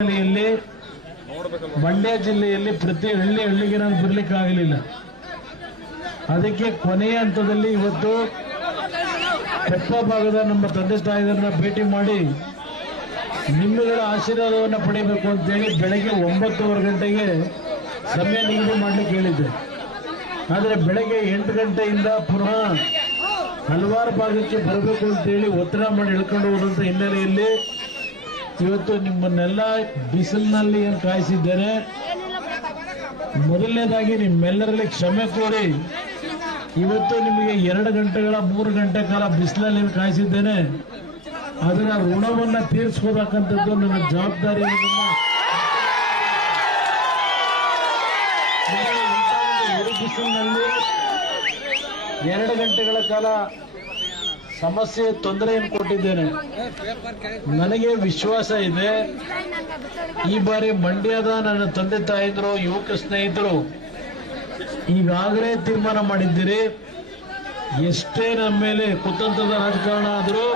ಜಿಲ್ಲೆಯಲ್ಲಿ ಮಂಡ್ಯ ಜಿಲ್ಲೆಯಲ್ಲಿ ಪ್ರತಿ ಹಳ್ಳಿಗೆ ನಾನು ಬರಲಿಕ್ಕೆ ಆಗಲಿಲ್ಲ. ಅದಕ್ಕೆ ಕೊನೆಯ ಹಂತದಲ್ಲಿ ಇವತ್ತು ಕೊಪ್ಪ ಭಾಗದ ನಮ್ಮ ತಂದೆ ತಾಯಿಗಳನ್ನ ಭೇಟಿ ಮಾಡಿ ನಿಮ್ಮಗಳ ಆಶೀರ್ವಾದವನ್ನು ಪಡೆಯಬೇಕು ಅಂತೇಳಿ ಬೆಳಗ್ಗೆ 9:15 ಗಂಟೆಗೆ ಸಮಯ ನಿಗದಿ ಮಾಡಲಿಕ್ಕೆ ಹೇಳಿದ್ದೆ. ಆದರೆ ಬೆಳಗ್ಗೆ 8 ಗಂಟೆಯಿಂದ ಪುನಃ ಹಲವಾರು ಭಾಗಕ್ಕೆ ಬರಬೇಕು ಅಂತೇಳಿ ಒತ್ತಡ ಮಾಡಿ ಇಳ್ಕೊಂಡು ಹೋದಂತ ಹಿನ್ನೆಲೆಯಲ್ಲಿ ಇವತ್ತು ನಿಮ್ಮನ್ನೆಲ್ಲ ಬಿಸಿಲಿನಲ್ಲಿ ಏನು ಕಾಯಿಸಿದ್ದೇನೆ. ಮೊದಲನೇದಾಗಿ ನಿಮ್ಮೆಲ್ಲರಲ್ಲಿ ಕ್ಷಮೆ ಕೋರಿ ಇವತ್ತು ನಿಮಗೆ 2 ಗಂಟೆಗಳ 3 ಗಂಟೆ ಕಾಲ ಬಿಸಿಲಲ್ಲಿ ಕಾಯಿಸಿದ್ದೇನೆ. ಅದರ ಋಣವನ್ನ ತೀರಿಸ್ಕೋಬೇಕಂತದ್ದು ನನ್ನ ಜವಾಬ್ದಾರಿ. ಬಿಸಿಲಿನಲ್ಲಿ 2 ಗಂಟೆಗಳ ಕಾಲ ಸಮಸ್ಯೆ ತೊಂದರೆಯನ್ನು ಕೊಟ್ಟಿದ್ದೇನೆ. ನನಗೆ ವಿಶ್ವಾಸ ಇದೆ, ಈ ಬಾರಿ ಮಂಡ್ಯದ ನನ್ನ ತಂದೆ ತಾಯಿದ್ರು ಯುವಕ ಸ್ನೇಹಿತರು ಈಗಾಗಲೇ ತೀರ್ಮಾನ ಮಾಡಿದ್ದೀರಿ. ಎಷ್ಟೇ ನಮ್ಮ ಮೇಲೆ ಕುತಂತ್ರದ ರಾಜಕಾರಣ ಆದರೂ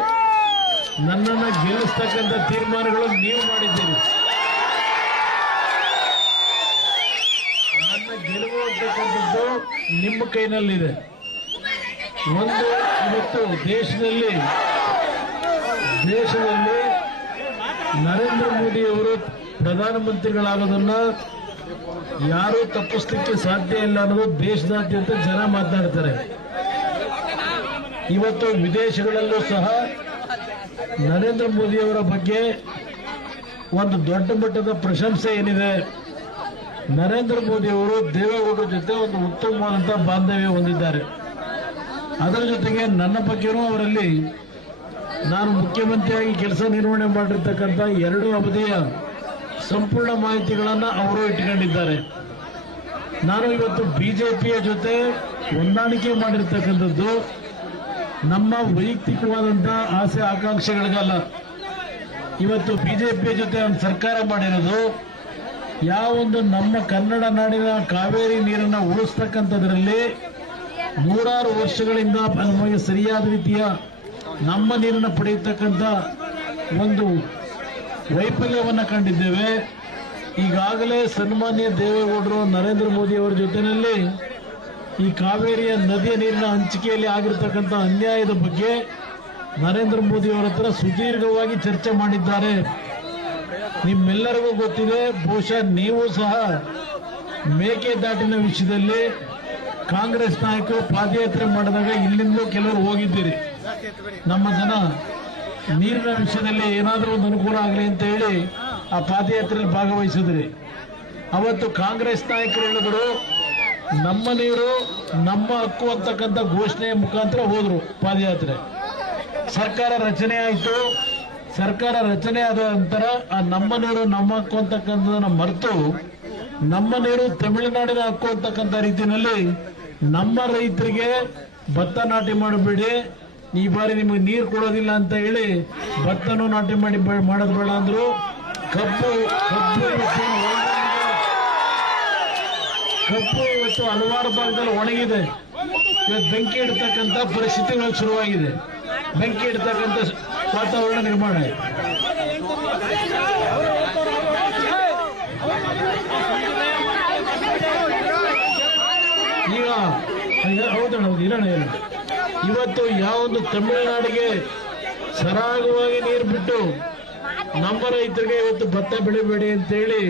ನನ್ನನ್ನು ಗೆಲ್ಲಿಸ್ತಕ್ಕಂಥ ತೀರ್ಮಾನಗಳು ನೀವು ಮಾಡಿದ್ದೀರಿ. ನನ್ನ ಗೆಲುವು ಅಂತಕ್ಕಂಥದ್ದು ನಿಮ್ಮ ಕೈನಲ್ಲಿದೆ. ಒಂದು ಇವತ್ತು ದೇಶದಲ್ಲಿ ನರೇಂದ್ರ ಮೋದಿ ಅವರು ಪ್ರಧಾನಮಂತ್ರಿಗಳಾಗೋದನ್ನ ಯಾರೂ ತಪ್ಪಿಸಲಿಕ್ಕೆ ಸಾಧ್ಯ ಇಲ್ಲ ಅನ್ನೋದು ದೇಶದಾದ್ಯಂತ ಜನ ಮಾತನಾಡ್ತಾರೆ. ಇವತ್ತು ವಿದೇಶಗಳಲ್ಲೂ ಸಹ ನರೇಂದ್ರ ಮೋದಿ ಅವರ ಬಗ್ಗೆ ಒಂದು ದೊಡ್ಡ ಮಟ್ಟದ ಪ್ರಶಂಸೆ ಏನಿದೆ. ನರೇಂದ್ರ ಮೋದಿ ಅವರು ದೇವೇಗೌಡರ ಜೊತೆ ಒಂದು ಉತ್ತಮವಾದಂತಹ ಬಾಂಧವ್ಯ ಹೊಂದಿದ್ದಾರೆ. ಅದರ ಜೊತೆಗೆ ನನ್ನ ಬಗ್ಗೆನೂ ಅವರಲ್ಲಿ ನಾನು ಮುಖ್ಯಮಂತ್ರಿಯಾಗಿ ಕೆಲಸ ನಿರ್ವಹಣೆ ಮಾಡಿರ್ತಕ್ಕಂಥ 2 ಅವಧಿಯ ಸಂಪೂರ್ಣ ಮಾಹಿತಿಗಳನ್ನು ಅವರು ಇಟ್ಕೊಂಡಿದ್ದಾರೆ. ನಾನು ಇವತ್ತು ಬಿಜೆಪಿಯ ಜೊತೆ ಹೊಂದಾಣಿಕೆ ಮಾಡಿರ್ತಕ್ಕಂಥದ್ದು ನಮ್ಮ ವೈಯಕ್ತಿಕವಾದಂತಹ ಆಸೆ ಆಕಾಂಕ್ಷೆಗಳಿಗಲ್ಲ. ಇವತ್ತು ಬಿಜೆಪಿಯ ಜೊತೆ ಒಂದು ಸರ್ಕಾರ ಮಾಡಿರೋದು ಯಾವೊಂದು ನಮ್ಮ ಕನ್ನಡ ನಾಡಿನ ಕಾವೇರಿ ನೀರನ್ನು ಉಳಿಸ್ತಕ್ಕಂಥದ್ರಲ್ಲಿ 100 ವರ್ಷಗಳಿಂದ ನಮಗೆ ಸರಿಯಾದ ರೀತಿಯ ನಮ್ಮ ನೀರನ್ನು ಪಡೆಯತಕ್ಕಂಥ ಒಂದು ವೈಫಲ್ಯವನ್ನು ಕಂಡಿದ್ದೇವೆ. ಈಗಾಗಲೇ ಸನ್ಮಾನ್ಯ ದೇವೇಗೌಡರು ನರೇಂದ್ರ ಮೋದಿ ಅವರ ಜೊತೆಯಲ್ಲಿ ಈ ಕಾವೇರಿಯ ನದಿಯ ನೀರಿನ ಹಂಚಿಕೆಯಲ್ಲಿ ಆಗಿರತಕ್ಕಂಥ ಅನ್ಯಾಯದ ಬಗ್ಗೆ ನರೇಂದ್ರ ಮೋದಿ ಅವರ ಹತ್ರ ಸುದೀರ್ಘವಾಗಿ ಚರ್ಚೆ ಮಾಡಿದ್ದಾರೆ. ನಿಮ್ಮೆಲ್ಲರಿಗೂ ಗೊತ್ತಿದೆ, ಬಹುಶಃ ನೀವು ಸಹ ಮೇಕೆದಾಟಿನ ವಿಷಯದಲ್ಲಿ ಕಾಂಗ್ರೆಸ್ ನಾಯಕರು ಪಾದಯಾತ್ರೆ ಮಾಡಿದಾಗ ಇಲ್ಲಿಂದಲೂ ಕೆಲವರು ಹೋಗಿದ್ದೀರಿ. ನಮ್ಮ ಜನ ನೀರಿನ ವಿಷಯದಲ್ಲಿ ಏನಾದರೂ ಒಂದು ಅನುಕೂಲ ಆಗಲಿ ಅಂತ ಹೇಳಿ ಆ ಪಾದಯಾತ್ರೆಯಲ್ಲಿ ಭಾಗವಹಿಸಿದ್ರಿ. ಅವತ್ತು ಕಾಂಗ್ರೆಸ್ ನಾಯಕರು ಹೇಳಿದ್ರು ನಮ್ಮ ನೀರು ನಮ್ಮ ಹಕ್ಕು ಅಂತಕ್ಕಂಥ ಘೋಷಣೆಯ ಮುಖಾಂತರ ಹೋದ್ರು ಪಾದಯಾತ್ರೆ. ಸರ್ಕಾರ ರಚನೆ ಆಯಿತು. ಸರ್ಕಾರ ರಚನೆ ಆದ ನಂತರ ಆ ನಮ್ಮ ನೀರು ನಮ್ಮ ಹಕ್ಕು ಅಂತಕ್ಕಂಥದನ್ನ ಮರೆತು ನಮ್ಮ ನೀರು ತಮಿಳುನಾಡಿನ ಹಕ್ಕು ಅಂತಕ್ಕಂಥ ರೀತಿಯಲ್ಲಿ ನಮ್ಮ ರೈತರಿಗೆ ಭತ್ತ ನಾಟಿ ಮಾಡಬೇಡಿ, ಈ ಬಾರಿ ನಿಮಗೆ ನೀರು ಕೊಡೋದಿಲ್ಲ ಅಂತ ಹೇಳಿ ಭತ್ತನೂ ನಾಟಿ ಮಾಡೋದು ಬೇಡ ಅಂದ್ರು. ಕಬ್ಬು ಇವತ್ತು ಹಲವಾರು ಭಾಗದಲ್ಲಿ ಒಣಗಿದೆ. ಇವತ್ತು ಬೆಂಕಿ ಇಡ್ತಕ್ಕಂಥ ಪರಿಸ್ಥಿತಿಗಳು ಶುರುವಾಗಿದೆ. ಬೆಂಕಿ ಇಡ್ತಕ್ಕಂಥ ವಾತಾವರಣ ನಿರ್ಮಾಣ ಇದೆ. ಈಗ ಹೌದಣ್ಣ, ಹೌದು ಇರೋಣ. ಇವತ್ತು ಯಾವೊಂದು ತಮಿಳುನಾಡಿಗೆ ಸರಾಗವಾಗಿ ನೀರು ಬಿಟ್ಟು ನಮ್ಮ ರೈತರಿಗೆ ಇವತ್ತು ಭತ್ತ ಬೆಳಿಬೇಡಿ ಅಂತೇಳಿ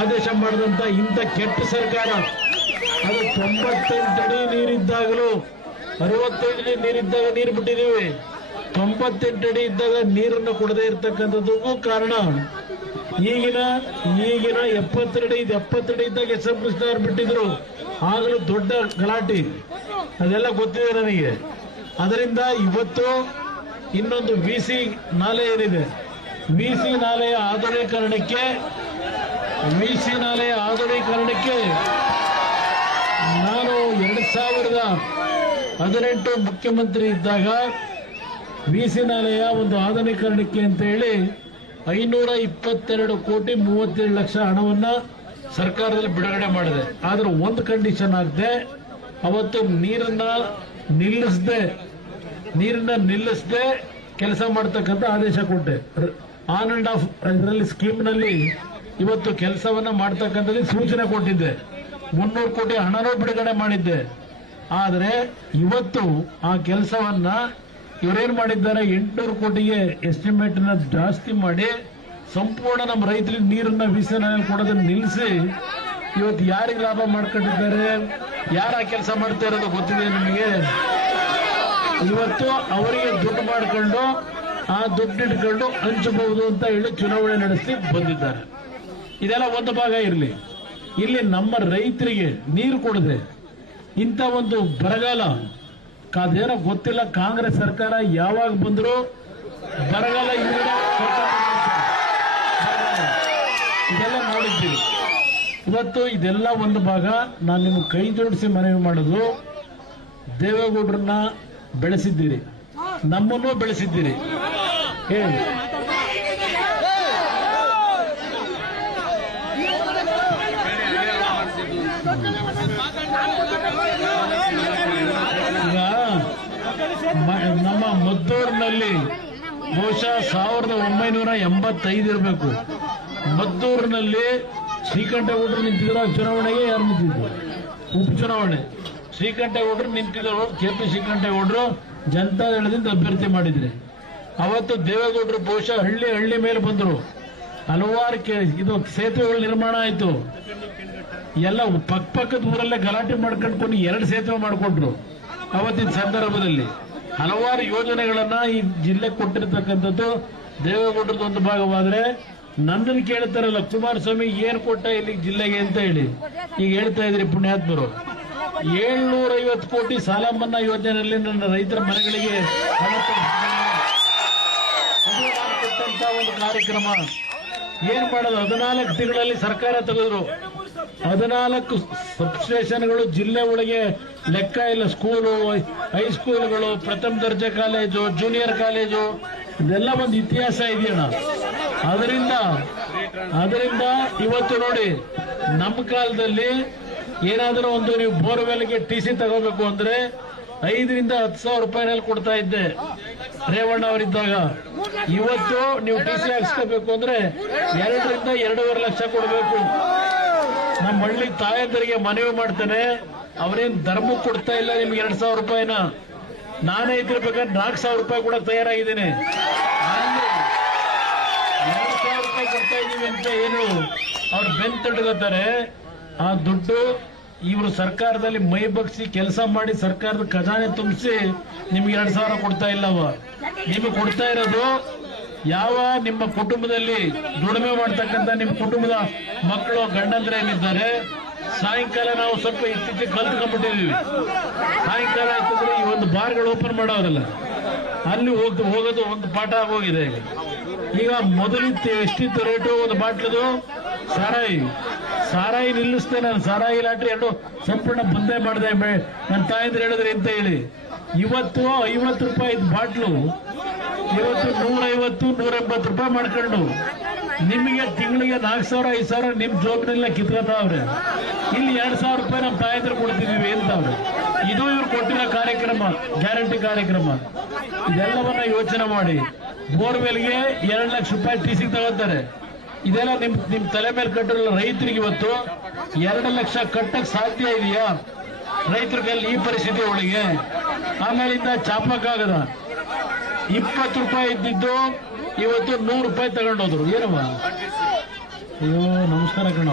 ಆದೇಶ ಮಾಡಿದಂತ ಇಂಥ ಕೆಟ್ಟ ಸರ್ಕಾರ, ಅದು 98 ಅಡಿ ನೀರಿದ್ದಾಗಲೂ 65 ಅಡಿ ನೀರಿದ್ದಾಗ ನೀರು ಬಿಟ್ಟಿದ್ದೀವಿ. 98 ಅಡಿ ಇದ್ದಾಗ ನೀರನ್ನು ಕೊಡದೇ ಇರತಕ್ಕಂಥದ್ದಕ್ಕೂ ಕಾರಣ ಈಗಿನ 70 ಅಡಿ ಇದ್ದಾಗ ಎಸ್ ಎಂ ಕೃಷ್ಣ ಅವರು ಬಿಟ್ಟಿದ್ರು. ಆಗಲೂ ದೊಡ್ಡ ಗಲಾಟೆ, ಅದೆಲ್ಲ ಗೊತ್ತಿದೆ ನನಗೆ. ಅದರಿಂದ ಇವತ್ತು ಇನ್ನೊಂದು ವಿಸಿ ನಾಲೆ ಏನಿದೆ, ವಿಸಿ ನಾಲೆಯ ಆಧುನೀಕರಣಕ್ಕೆ ನಾನು 2018 ಮುಖ್ಯಮಂತ್ರಿ ಇದ್ದಾಗ ವಿಸಿ ನಾಲೆಯ ಒಂದು ಆಧುನೀಕರಣಕ್ಕೆ ಅಂತ ಹೇಳಿ 522 ಕೋಟಿ 37 ಲಕ್ಷ ಹಣವನ್ನ ಸರ್ಕಾರದಲ್ಲಿ ಬಿಡುಗಡೆ ಮಾಡಿದೆ. ಆದ್ರೆ ಒಂದು ಕಂಡೀಷನ್ ಆಗದೆ, ಅವತ್ತು ನೀರನ್ನ ನಿಲ್ಲಿಸದೆ ಕೆಲಸ ಮಾಡತಕ್ಕಂಥ ಆದೇಶ ಕೊಟ್ಟೆ. ಆನ್ ಅಂಡ್ ಆಫ್ ಇದರಲ್ಲಿ ಸ್ಕೀಮ್ನಲ್ಲಿ ಇವತ್ತು ಕೆಲಸವನ್ನ ಮಾಡ್ತಕ್ಕಂಥದ್ದು ಸೂಚನೆ ಕೊಟ್ಟಿದ್ದೆ. 300 ಕೋಟಿ ಹಣನೂ ಬಿಡುಗಡೆ ಮಾಡಿದ್ದೆ. ಆದರೆ ಇವತ್ತು ಆ ಕೆಲಸವನ್ನ ಇವರೇನ್ ಮಾಡಿದ್ದಾರೆ, 800 ಕೋಟಿಗೆ ಎಸ್ಟಿಮೇಟ್ ನ ಜಾಸ್ತಿ ಮಾಡಿ ಸಂಪೂರ್ಣ ನಮ್ಮ ರೈತರಿಗೆ ನೀರನ್ನ ವಿಸರ್ಜನೆ ಕೊಡೋದನ್ನ ನಿಲ್ಲಿಸಿ ಇವತ್ತು ಯಾರಿಗೆ ಲಾಭ ಮಾಡ್ಕೊಂಡಿದ್ದಾರೆ, ಯಾರ ಕೆಲಸ ಮಾಡ್ತಾ ಇರೋದು ಗೊತ್ತಿದೆ ನಿಮಗೆ. ಇವತ್ತು ಅವರಿಗೆ ದುಡ್ಡು ಮಾಡಿಕೊಂಡು ಆ ದುಡ್ಡು ಇಟ್ಕೊಂಡು ಹಂಚಬಹುದು ಅಂತ ಹೇಳಿ ಚುನಾವಣೆ ನಡೆಸಿ ಬಂದಿದ್ದಾರೆ. ಇದೆಲ್ಲ ಒಂದು ಭಾಗ ಇರಲಿ. ಇಲ್ಲಿ ನಮ್ಮ ರೈತರಿಗೆ ನೀರು ಕೊಡದೆ ಇಂಥ ಒಂದು ಬರಗಾಲ ಅದೇನೋ ಗೊತ್ತಿಲ್ಲ. ಕಾಂಗ್ರೆಸ್ ಸರ್ಕಾರ ಯಾವಾಗ ಬಂದರೂ ಬರಗಾಲ ಇದೆಲ್ಲ ನೋಡಿದ್ದೀವಿ. ಇವತ್ತು ಇದೆಲ್ಲ ಒಂದು ಭಾಗ. ನಾನು ನಿಮ್ಗೆ ಕೈ ಜೋಡಿಸಿ ಮನವಿ ಮಾಡೋದು, ದೇವೇಗೌಡರನ್ನ ಬೆಳೆಸಿದ್ದೀರಿ, ನಮ್ಮನ್ನು ಬೆಳೆಸಿದ್ದೀರಿ. ಹೇಳಿ, ಈಗ ನಮ್ಮ ಮದ್ದೂರಿನಲ್ಲಿ ಬಹುಶಃ 1985 ಇರಬೇಕು. ಮದ್ದೂರಿನಲ್ಲಿ ಶ್ರೀಕಂಠೇಗೌಡರು ನಿಂತಿದ್ರು. ಚುನಾವಣೆಗೆ ಯಾರು ನಿಂತಿದ್ರು? ಉಪಚುನಾವಣೆ. ಶ್ರೀಕಂಠೇಗೌಡರು ನಿಂತಿದ್ರು. ಕೆಪಿ ಶ್ರೀಕಂಠೇಗೌಡರು ಜನತಾದಳದಿಂದ ಅಭ್ಯರ್ಥಿ ಮಾಡಿದ್ರೆ ಅವತ್ತು ದೇವೇಗೌಡರು ಬಹುಶಃ ಹಳ್ಳಿ ಮೇಲೆ ಬಂದರು. ಹಲವಾರು ಇದು ಸೇತುವೆಗಳ ನಿರ್ಮಾಣ ಆಯಿತು. ಎಲ್ಲ ಪಕ್ಕದ ಊರಲ್ಲೇ ಗಲಾಟೆ ಮಾಡ್ಕೊಂಡು 2 ಸೇತುವೆ ಮಾಡಿಕೊಂಡ್ರು. ಅವತ್ತಿನ ಸಂದರ್ಭದಲ್ಲಿ ಹಲವಾರು ಯೋಜನೆಗಳನ್ನ ಈ ಜಿಲ್ಲೆ ಕೊಟ್ಟಿರ್ತಕ್ಕಂಥದ್ದು ದೇವೇಗೌಡರದ ಒಂದು ಭಾಗವಾದ್ರೆ, ನನ್ನನ್ನು ಕೇಳ್ತಾರಲ್ಲ ಕುಮಾರಸ್ವಾಮಿ ಏನ್ ಕೊಟ್ಟ ಇಲ್ಲಿ ಜಿಲ್ಲೆಗೆ ಅಂತ ಹೇಳಿ ಈಗ ಹೇಳ್ತಾ ಇದ್ರಿ ಪುಣ್ಯಾತ್ಮರು. 750 ಕೋಟಿ ಸಾಲ ಮನ್ನಾ ಯೋಜನೆಯಲ್ಲಿ ನನ್ನ ರೈತರ ಮನೆಗಳಿಗೆ ಹಣ ಕೊಟ್ಟಂತ ಒಂದು ಕಾರ್ಯಕ್ರಮ ಏನ್ ಮಾಡೋದು. 14 ತಿಂಗಳಲ್ಲಿ ಸರ್ಕಾರ ತೆಗೆದ್ರು. 14 ಸಬ್ಸ್ಟೇಷನ್ಗಳು ಜಿಲ್ಲೆ ಒಳಗೆ ಲೆಕ್ಕ ಇಲ್ಲ. ಸ್ಕೂಲು, ಹೈಸ್ಕೂಲ್ಗಳು, ಪ್ರಥಮ ದರ್ಜೆ ಕಾಲೇಜು, ಜೂನಿಯರ್ ಕಾಲೇಜು, ಇದೆಲ್ಲ ಒಂದು ಇತಿಹಾಸ ಇದೆಯಣ್ಣ. ಅದರಿಂದ ಇವತ್ತು ನೋಡಿ, ನಮ್ಮ ಕಾಲದಲ್ಲಿ ಏನಾದರೂ ಒಂದು ನೀವು ಬೋರ್ವೆಲ್ಗೆ TC ತಗೋಬೇಕು ಅಂದ್ರೆ 5,000 ರಿಂದ 10,000 ರೂಪಾಯಿನಲ್ಲಿ ಕೊಡ್ತಾ ಇದ್ದೆ ರೇವಣ್ಣ ಅವರಿದ್ದಾಗ. ಇವತ್ತು ನೀವು TC ಹಾಕ್ಸ್ಕೋಬೇಕು ಅಂದ್ರೆ 2 ರಿಂದ 2.5 ಲಕ್ಷ ಕೊಡಬೇಕು. ನಮ್ಮ ಹಳ್ಳಿ ತಾಯಂದರಿಗೆ ಮನವಿ ಮಾಡ್ತೇನೆ, ಅವರೇನ್ ಧರ್ಮಕ್ಕೆ ಕೊಡ್ತಾ ಇಲ್ಲ ನಿಮ್ಗೆ 2,000 ರೂಪಾಯಿನ. ನಾನೇ ಇದ್ದಿರ್ಬೇಕಾದ್ರೆ 4,000 ರೂಪಾಯಿ ಕೂಡ ತಯಾರಾಗಿದ್ದೇನೆ. 2,000 ರೂಪಾಯಿ ಕೊಡ್ತಾ ಇದೀವಿ ಅಂತ ಏನು ಅವ್ರು ಬೆನ್ ತಡ್ಕೋತಾರೆ. ಆ ದುಡ್ಡು ಇವರು ಸರ್ಕಾರದಲ್ಲಿ ಮೈ ಬಗ್ಸಿ ಕೆಲಸ ಮಾಡಿ ಸರ್ಕಾರದ ಖಜಾನೆ ತುಂಬಿಸಿ ನಿಮ್ಗೆ 2,000 ಕೊಡ್ತಾ ಇಲ್ಲವ. ನಿಮಗೆ ಕೊಡ್ತಾ ಇರೋದು ಯಾವ ನಿಮ್ಮ ಕುಟುಂಬದಲ್ಲಿ ದುಡಿಮೆ ಮಾಡ್ತಕ್ಕಂಥ ನಿಮ್ಮ ಕುಟುಂಬದ ಮಕ್ಕಳು ಗಂಡಂದ್ರೆ ಏನಿದ್ದಾರೆ. ಸಾಯಂಕಾಲ ನಾವು ಸ್ವಲ್ಪ ಇತ್ತೀಚೆಗೆ ಕಲ್ತ್ಕೊಂಡ್ಬಿಟ್ಟಿದೀವಿ. ಸಾಯಂಕಾಲ ಆಯ್ತಂದ್ರೆ ಈ ಒಂದು ಬಾರ್ಗಳು ಓಪನ್ ಮಾಡೋದಲ್ಲ, ಅಲ್ಲಿ ಹೋಗೋದು ಒಂದು ಪಾಠ ಆಗೋಗಿದೆ. ಈಗ ಮೊದಲಿತ್ತು ಎಷ್ಟಿತ್ತು ರೇಟು ಒಂದು ಬಾಟ್ಲದು ಸಾರಾಯಿ ನಿಲ್ಲಿಸ್ತೇ. ನಾನು ಸಾರಾಯಿ ಲಾಟ್ರಿ 2 ಸಂಪೂರ್ಣ ಬಂದೇ ಮಾಡಿದೆ. ನನ್ನ ತಾಯಂದ್ರೆ ಹೇಳಿದ್ರೆ ಅಂತ ಹೇಳಿ ಇವತ್ತು 50 ರೂಪಾಯಿ ಬಾಟ್ಲು ಇವತ್ತು 150-180 ರೂಪಾಯಿ ಮಾಡ್ಕೊಂಡು ನಿಮಗೆ ತಿಂಗಳಿಗೆ 4,000 5,000 ನಿಮ್ ಜೋಬ್ನೆಲ್ಲ ಕಿತ್ಕೊತಾವ್ರೆ. ಇಲ್ಲಿ 2,000 ರೂಪಾಯಿ ನಮ್ಮ ತಾಯಂದ್ರೆ ಕೊಡ್ತಿದೀವಿ ಅಂತವ್ರೆ. ಇದು ಇವ್ರು ಕೊಟ್ಟಿರೋ ಕಾರ್ಯಕ್ರಮ, ಗ್ಯಾರಂಟಿ ಕಾರ್ಯಕ್ರಮ. ಇದೆಲ್ಲವನ್ನ ಯೋಚನೆ ಮಾಡಿ ಬೋರ್ವೆಲ್ಗೆ 2 ಲಕ್ಷ ರೂಪಾಯಿ TC ತಗೋತಾರೆ. ಇದೆಲ್ಲ ನಿಮ್ ತಲೆ ಮೇಲೆ ಕಟ್ಟಿರಲ್ಲ. ರೈತರಿಗೆ ಇವತ್ತು 2 ಲಕ್ಷ ಕಟ್ಟಕ್ ಸಾಧ್ಯ ಇದೆಯಾ ರೈತರಿಗೆ ಈ ಪರಿಸ್ಥಿತಿ ಒಳಗೆ? ಆಮೇಲಿಂದ ಚಾಪಕ್ಕಾಗದ 20 ರೂಪಾಯಿ ಇದ್ದಿದ್ದು ಇವತ್ತು 100 ರೂಪಾಯಿ ತಗೊಂಡೋದ್ರು. ಏನಮ್ಮ? ಅಯ್ಯೋ ನಮಸ್ಕಾರ ಕಣ.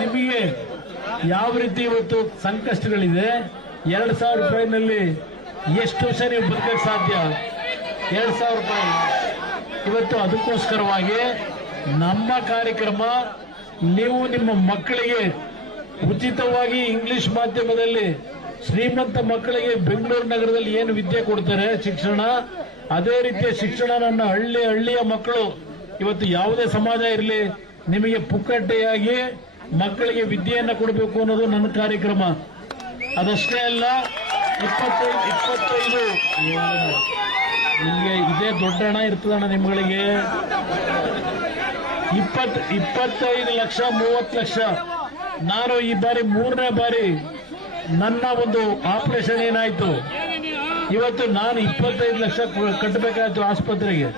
ನಿಮಗೆ ಯಾವ ರೀತಿ ಇವತ್ತು ಸಂಕಷ್ಟಗಳಿದೆ. 2,000 ರೂಪಾಯಿನಲ್ಲಿ ಎಷ್ಟು ವರ್ಷ ನೀವು ಬದುಕಕ್ಕೆ ಸಾಧ್ಯ? 2,000 ರೂಪಾಯಿ ಇವತ್ತು. ಅದಕ್ಕೋಸ್ಕರವಾಗಿ ನಮ್ಮ ಕಾರ್ಯಕ್ರಮ, ನೀವು ನಿಮ್ಮ ಮಕ್ಕಳಿಗೆ ಉಚಿತವಾಗಿ ಇಂಗ್ಲಿಷ್ ಮಾಧ್ಯಮದಲ್ಲಿ ಶ್ರೀಮಂತ ಮಕ್ಕಳಿಗೆ ಬೆಂಗಳೂರು ನಗರದಲ್ಲಿ ಏನು ವಿದ್ಯೆ ಕೊಡ್ತಾರೆ ಶಿಕ್ಷಣ, ಅದೇ ರೀತಿಯ ಶಿಕ್ಷಣ ನನ್ನ ಹಳ್ಳಿಯ ಮಕ್ಕಳು ಇವತ್ತು ಯಾವುದೇ ಸಮಾಜ ಇರಲಿ ನಿಮಗೆ ಪುಕ್ಕಟ್ಟೆಯಾಗಿ ಮಕ್ಕಳಿಗೆ ವಿದ್ಯೆಯನ್ನು ಕೊಡಬೇಕು ಅನ್ನೋದು ನನ್ನ ಕಾರ್ಯಕ್ರಮ. ಅದಷ್ಟೇ ಅಲ್ಲ, 25 ನಿಮಗೆ ಇದೇ ದೊಡ್ಡ ಹಣ ಇರ್ತದಣ್ಣ ನಿಮ್ಗಳಿಗೆ. 25 ಲಕ್ಷ 30 ಲಕ್ಷ. ನಾನು ಈ ಬಾರಿ 3ನೇ ಬಾರಿ ನನ್ನ ಒಂದು ಆಪರೇಷನ್ ಏನಾಯ್ತು, ಇವತ್ತು ನಾನು 25 ಲಕ್ಷ ಕಟ್ಟಬೇಕಾಯ್ತು ಆಸ್ಪತ್ರೆಗೆ.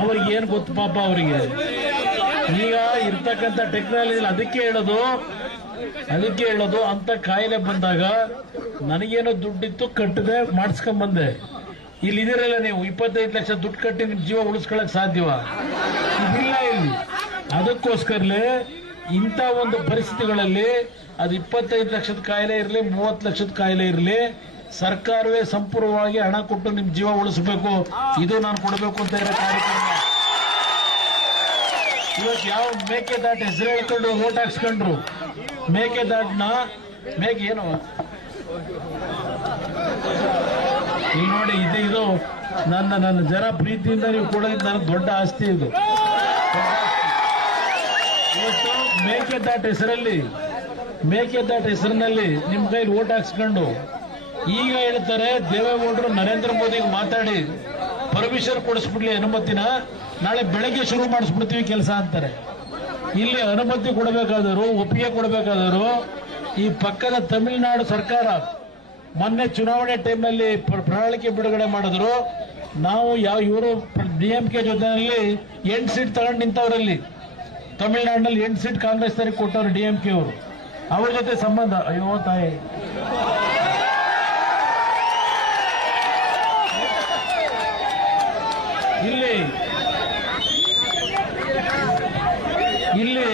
ಅವ್ರಿಗೆ ಏನ್ ಗೊತ್ತು ಪಾಪ ಅವರಿಗೆ. ಈಗ ಇರ್ತಕ್ಕಂಥ ಟೆಕ್ನಾಲಜಿ ಅದಕ್ಕೆ ಹೇಳೋದು ಅಂತ ಕಾಯಿಲೆ ಬಂದಾಗ ನನಗೇನೋ ದುಡ್ಡಿತ್ತು ಕಟ್ಟದೆ ಮಾಡಿಸ್ಕೊಂಡ್ ಬಂದೆ. ಇಲ್ಲಿ ಇದೀರಲ್ಲ ನೀವು 25 ಲಕ್ಷ ದುಡ್ಡು ಕಟ್ಟಿ ನಿಮ್ ಜೀವ ಉಳಿಸ್ಕೊಳಕ್ ಸಾಧ್ಯವ? ಇದಿಲ್ಲ ಇಲ್ಲಿ. ಅದಕ್ಕೋಸ್ಕರಲೇ ಇಂಥ ಒಂದು ಪರಿಸ್ಥಿತಿಗಳಲ್ಲಿ ಅದು 25 ಲಕ್ಷದ ಕಾಯಿಲೆ ಇರಲಿ 30 ಲಕ್ಷದ ಕಾಯಿಲೆ ಇರಲಿ, ಸರ್ಕಾರವೇ ಸಂಪೂರ್ಣವಾಗಿ ಹಣ ಕೊಟ್ಟು ನಿಮ್ ಜೀವ ಉಳಿಸಬೇಕು. ಇದು ನಾನು ಕೊಡಬೇಕು ಅಂತ ಇರೋ ಕಾರ್ಯಕ್ರಮ. ಇವತ್ತು ಯಾವ ಮೇಕೆದಾಟು ಹೆಸರು ಹೇಳ್ಕೊಂಡು ವೋಟ್ ಹಾಕ್ಸ್ಕೊಂಡ್ರು, ಮೇಕೆದಾಟನ ಏನು ಈಗ ನೋಡಿ, ಇದು ನನ್ನ ಜನ ಪ್ರೀತಿಯಿಂದ ನೀವು ಕೊಡೋದು ನನಗೆ ದೊಡ್ಡ ಆಸ್ತಿ. ಇದು ಇವತ್ತು ಮೇಕೆದಾಟ ಹೆಸರಿನಲ್ಲಿ ನಿಮ್ ಕೈಲಿ ವೋಟ್ ಹಾಕ್ಸ್ಕೊಂಡು ಈಗ ಹೇಳ್ತಾರೆ ದೇವೇಗೌಡರು ನರೇಂದ್ರ ಮೋದಿಗೆ ಮಾತಾಡಿ ಪರ್ಮಿಷನ್ ಕೊಡಿಸ್ಬಿಡ್ಲಿ, ಅನುಮತಿನ ನಾಳೆ ಬೆಳಗ್ಗೆ ಶುರು ಮಾಡಿಸ್ಬಿಡ್ತೀವಿ ಕೆಲಸ ಅಂತಾರೆ. ಇಲ್ಲಿ ಅನುಮತಿ ಕೊಡಬೇಕಾದರೂ, ಒಪ್ಪಿಗೆ ಕೊಡಬೇಕಾದರೂ ಈ ಪಕ್ಕದ ತಮಿಳುನಾಡು ಸರ್ಕಾರ ಮೊನ್ನೆ ಚುನಾವಣೆ ಟೈಮ್ನಲ್ಲಿ ಪ್ರಣಾಳಿಕೆ ಬಿಡುಗಡೆ ಮಾಡಿದ್ರು. ನಾವು ಇವರು DMK ಜೊತೆಯಲ್ಲಿ 8 ಸೀಟ್ ತಗೊಂಡು ನಿಂತವರಲ್ಲಿ, ತಮಿಳುನಾಡಿನಲ್ಲಿ 8 ಸೀಟ್ ಕಾಂಗ್ರೆಸ್ ತರಿಗೆ ಕೊಟ್ಟವರು DMK ಅವರು. ಅವ್ರ ಜೊತೆ ಸಂಬಂಧ. ಅಯ್ಯೋ ತಾಯಿ, ಇಲ್ಲಿ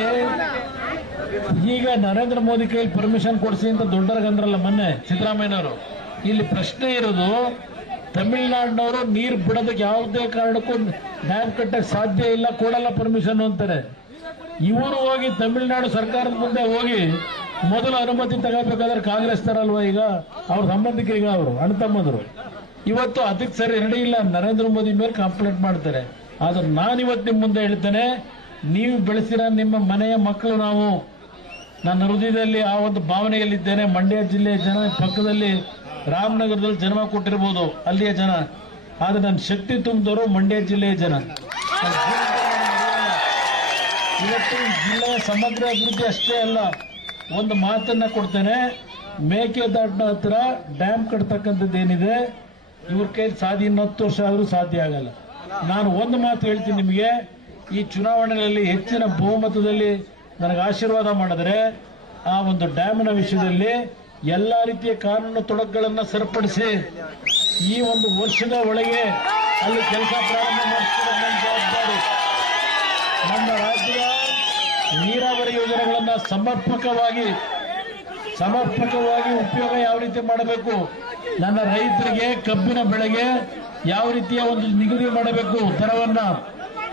ಈಗ ನರೇಂದ್ರ ಮೋದಿ ಕೈಲಿ ಪರ್ಮಿಷನ್ ಕೊಡಿಸಿ ಅಂತ ದೊಡ್ಡರ್ಗಂದ್ರಲ್ಲ ಮೊನ್ನೆ ಸಿದ್ದರಾಮಯ್ಯನವರು. ಇಲ್ಲಿ ಪ್ರಶ್ನೆ ಇರೋದು, ತಮಿಳುನಾಡಿನವರು ನೀರು ಬಿಡೋದಕ್ಕೆ ಯಾವುದೇ ಕಾರಣಕ್ಕೂ ಡ್ಯಾಮ್ ಕಟ್ಟಕ್ಕೆ ಸಾಧ್ಯ ಇಲ್ಲ, ಕೊಡಲ್ಲ ಪರ್ಮಿಷನ್ ಅಂತಾರೆ. ಇವರು ಹೋಗಿ ತಮಿಳುನಾಡು ಸರ್ಕಾರದ ಮುಂದೆ ಹೋಗಿ ಮೊದಲು ಅನುಮತಿ ತಗೋಬೇಕಾದ್ರೆ ಕಾಂಗ್ರೆಸ್ ತರಲ್ವಾ ಈಗ ಅವ್ರ ಸಂಬಂಧಿಕರಿಗೆ, ಅವರು ಅಣ್ಣತಮ್ಮಂದರು. ಇವತ್ತು ಅದಕ್ಕೆ ಸರಿ ರೆಡಿ ಇಲ್ಲ, ನರೇಂದ್ರ ಮೋದಿ ಮೇಲೆ ಕಂಪ್ಲೇಂಟ್ ಮಾಡ್ತಾರೆ. ಆದ್ರೆ ನಾನಿವತ್ತು ನಿಮ್ಮ ಮುಂದೆ ಹೇಳ್ತೇನೆ, ನೀವು ಬೆಳೆಸಿರೋ ನಿಮ್ಮ ಮನೆಯ ಮಕ್ಕಳು ನಾವು. ನನ್ನ ಹೃದಯದಲ್ಲಿ ಆ ಒಂದು ಭಾವನೆಯಲ್ಲಿದ್ದೇನೆ. ಮಂಡ್ಯ ಜಿಲ್ಲೆಯ ಜನ, ಪಕ್ಕದಲ್ಲಿ ರಾಮನಗರದಲ್ಲಿ ಜನ್ಮ ಕೊಟ್ಟಿರ್ಬೋದು ಅಲ್ಲಿಯ ಜನ, ಆದ್ರೆ ನನ್ನ ಶಕ್ತಿ ತುಂಬಿದವರು ಮಂಡ್ಯ ಜಿಲ್ಲೆಯ ಜನ. ಇವತ್ತು ಜಿಲ್ಲೆಯ ಸಮಗ್ರ ಅಭಿವೃದ್ಧಿ ಅಷ್ಟೇ ಅಲ್ಲ, ಒಂದು ಮಾತನ್ನ ಕೊಡ್ತೇನೆ, ಮೇಕೆದಾಟಿನ ಹತ್ರ ಡ್ಯಾಮ್ ಕಟ್ತಕ್ಕಂಥದ್ದು ಏನಿದೆ ಇವ್ರ ಕೈ ಸಾಧ್ಯ 10 ವರ್ಷ ಆದ್ರೂ ಸಾಧ್ಯ ಆಗಲ್ಲ. ನಾನು ಒಂದು ಮಾತು ಹೇಳ್ತೀನಿ ನಿಮಗೆ, ಈ ಚುನಾವಣೆಯಲ್ಲಿ ಹೆಚ್ಚಿನ ಬಹುಮತದಲ್ಲಿ ನನಗೆ ಆಶೀರ್ವಾದ ಮಾಡಿದ್ರೆ ಆ ಒಂದು ಡ್ಯಾಮಿನ ವಿಷಯದಲ್ಲಿ ಎಲ್ಲಾ ರೀತಿಯ ಕಾನೂನು ತೊಡಕುಗಳನ್ನು ಸರಿಪಡಿಸಿ ಈ ಒಂದು ವರ್ಷದ ಒಳಗೆ ಅಲ್ಲಿ ಕೆಲಸ ಪ್ರಾರಂಭ ಮಾಡಿಸುವ ನನ್ನ ಜವಾಬ್ದಾರಿ. ನಮ್ಮ ರಾಜ್ಯದ ನೀರಾವರಿ ಯೋಜನೆಗಳನ್ನು ಸಮರ್ಪಕವಾಗಿ ಉಪಯೋಗ ಯಾವ ರೀತಿ ಮಾಡಬೇಕು, ನನ್ನ ರೈತರಿಗೆ ಕಬ್ಬಿನ ಬೆಳೆಗೆ ಯಾವ ರೀತಿಯ ಒಂದು ನಿಗದಿ ಮಾಡಬೇಕು ದರವನ್ನ.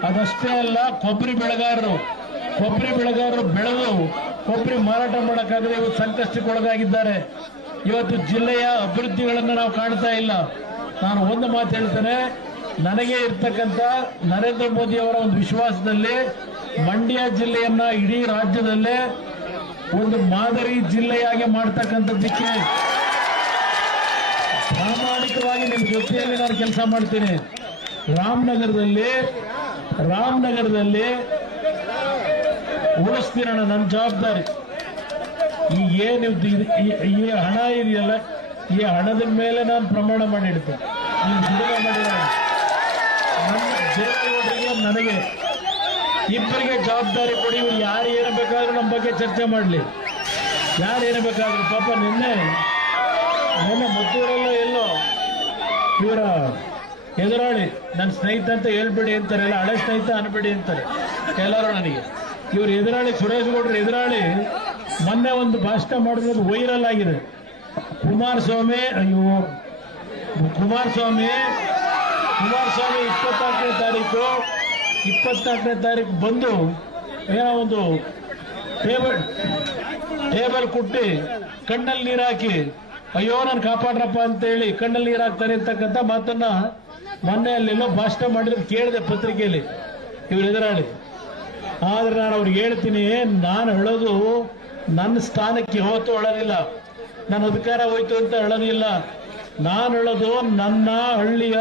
ಅದಷ್ಟೇ ಅಲ್ಲ, ಕೊಬ್ಬರಿ ಬೆಳೆಗಾರರು ಬೆಳೆದು ಕೊಬ್ಬರಿ ಮಾರಾಟ ಮಾಡಕ್ಕಾಗದೆ ಇವತ್ತು ಸಂಕಷ್ಟಕ್ಕೆ ಒಳಗಾಗಿದ್ದಾರೆ. ಇವತ್ತು ಜಿಲ್ಲೆಯ ಅಭಿವೃದ್ಧಿಗಳನ್ನು ನಾವು ಕಾಣ್ತಾ ಇಲ್ಲ. ನಾನು ಒಂದು ಮಾತು ಹೇಳ್ತೇನೆ, ನನಗೆ ಇರ್ತಕ್ಕಂಥ ನರೇಂದ್ರ ಮೋದಿ ಅವರ ಒಂದು ವಿಶ್ವಾಸದಲ್ಲಿ ಮಂಡ್ಯ ಜಿಲ್ಲೆಯನ್ನ ಇಡೀ ರಾಜ್ಯದಲ್ಲೇ ಒಂದು ಮಾದರಿ ಜಿಲ್ಲೆಯಾಗಿ ಮಾಡ್ತಕ್ಕಂಥದ್ದಕ್ಕೆ ಪ್ರಾಮಾಣಿಕವಾಗಿ ನಿಮ್ಮ ಜೊತೆಯಲ್ಲಿ ನಾನು ಕೆಲಸ ಮಾಡ್ತೀನಿ. ರಾಮನಗರದಲ್ಲಿ ಉಳಿಸ್ತೀನ ನನ್ನ ಜವಾಬ್ದಾರಿ. ಈಗ ಏನು ಈ ಹಣ ಇದೆಯಲ್ಲ, ಈ ಹಣದ ಮೇಲೆ ನಾನು ಪ್ರಮಾಣ ಮಾಡಿ ಇಡ್ತೇನೆ. ನೀವು ಬಿಡುಗಡೆ ಮಾಡಿದ ನನ್ನ ದೇವೇಗೌಡರಿಗೆ ನನಗೆ ಇಬ್ಬರಿಗೆ ಜವಾಬ್ದಾರಿ ಕೊಡಿ. ಇವ್ರು ಯಾರು ಏನು ಬೇಕಾದ್ರೂ ನಮ್ಮ ಬಗ್ಗೆ ಚರ್ಚೆ ಮಾಡಲಿ, ಯಾರು ಏನು ಬೇಕಾದ್ರೂ. ಪಾಪ ನಿನ್ನೆ ಮದ್ದೂರಲ್ಲ ಎಲ್ಲೋ ಇವರ ಎದುರಾಳಿ ನನ್ನ ಸ್ನೇಹಿತ ಅಂತ ಹೇಳ್ಬೇಡಿ ಅಂತಾರೆ, ಎಲ್ಲ ಹಳೆ ಸ್ನೇಹಿತ ಅನ್ಬೇಡಿ ಅಂತಾರೆ ಎಲ್ಲರೂ ನನಗೆ. ಇವರು ಎದುರಾಳಿ ಸುರೇಶ್ ಗೌಡ್ರ ಎದುರಾಳಿ ಮೊನ್ನೆ ಒಂದು ಭಾಷಣ ಮಾಡಿರೋದು ವೈರಲ್ ಆಗಿದೆ. ಕುಮಾರಸ್ವಾಮಿ 24ನೇ ತಾರೀಕು ಬಂದು ಏನೋ ಒಂದು ಟೇಬಲ್ ಕುಟ್ಟಿ ಕಣ್ಣಲ್ಲಿ ನೀರು ಹಾಕಿ, ಅಯ್ಯೋ ನಾನು ಕಾಪಾಡ್ರಪ್ಪ ಅಂತ ಹೇಳಿ ಕಣ್ಣಲ್ಲಿ ನೀರು ಹಾಕ್ತಾರೆ ಅಂತಕ್ಕಂಥ ಮಾತನ್ನ ಮೊನ್ನೆ ಅಲ್ಲೆಲ್ಲೋ ಭಾಷಣ ಮಾಡಿದ್ರೆ ಕೇಳಿದೆ ಪತ್ರಿಕೆಯಲ್ಲಿ ಇವ್ರು ಎದುರಾಳಿ. ಆದ್ರೆ ನಾನು ಅವ್ರಿಗೆ ಹೇಳ್ತೀನಿ, ನಾನು ಹೇಳೋದು ನನ್ನ ಸ್ಥಾನಕ್ಕೆ ಯಾವತ್ತೂ ಹೇಳೋದಿಲ್ಲ, ನನ್ನ ಅಧಿಕಾರ ಹೋಯ್ತು ಅಂತ ಹೇಳೋದಿಲ್ಲ. ನಾನು ಹೇಳೋದು ನನ್ನ ಹಳ್ಳಿಯ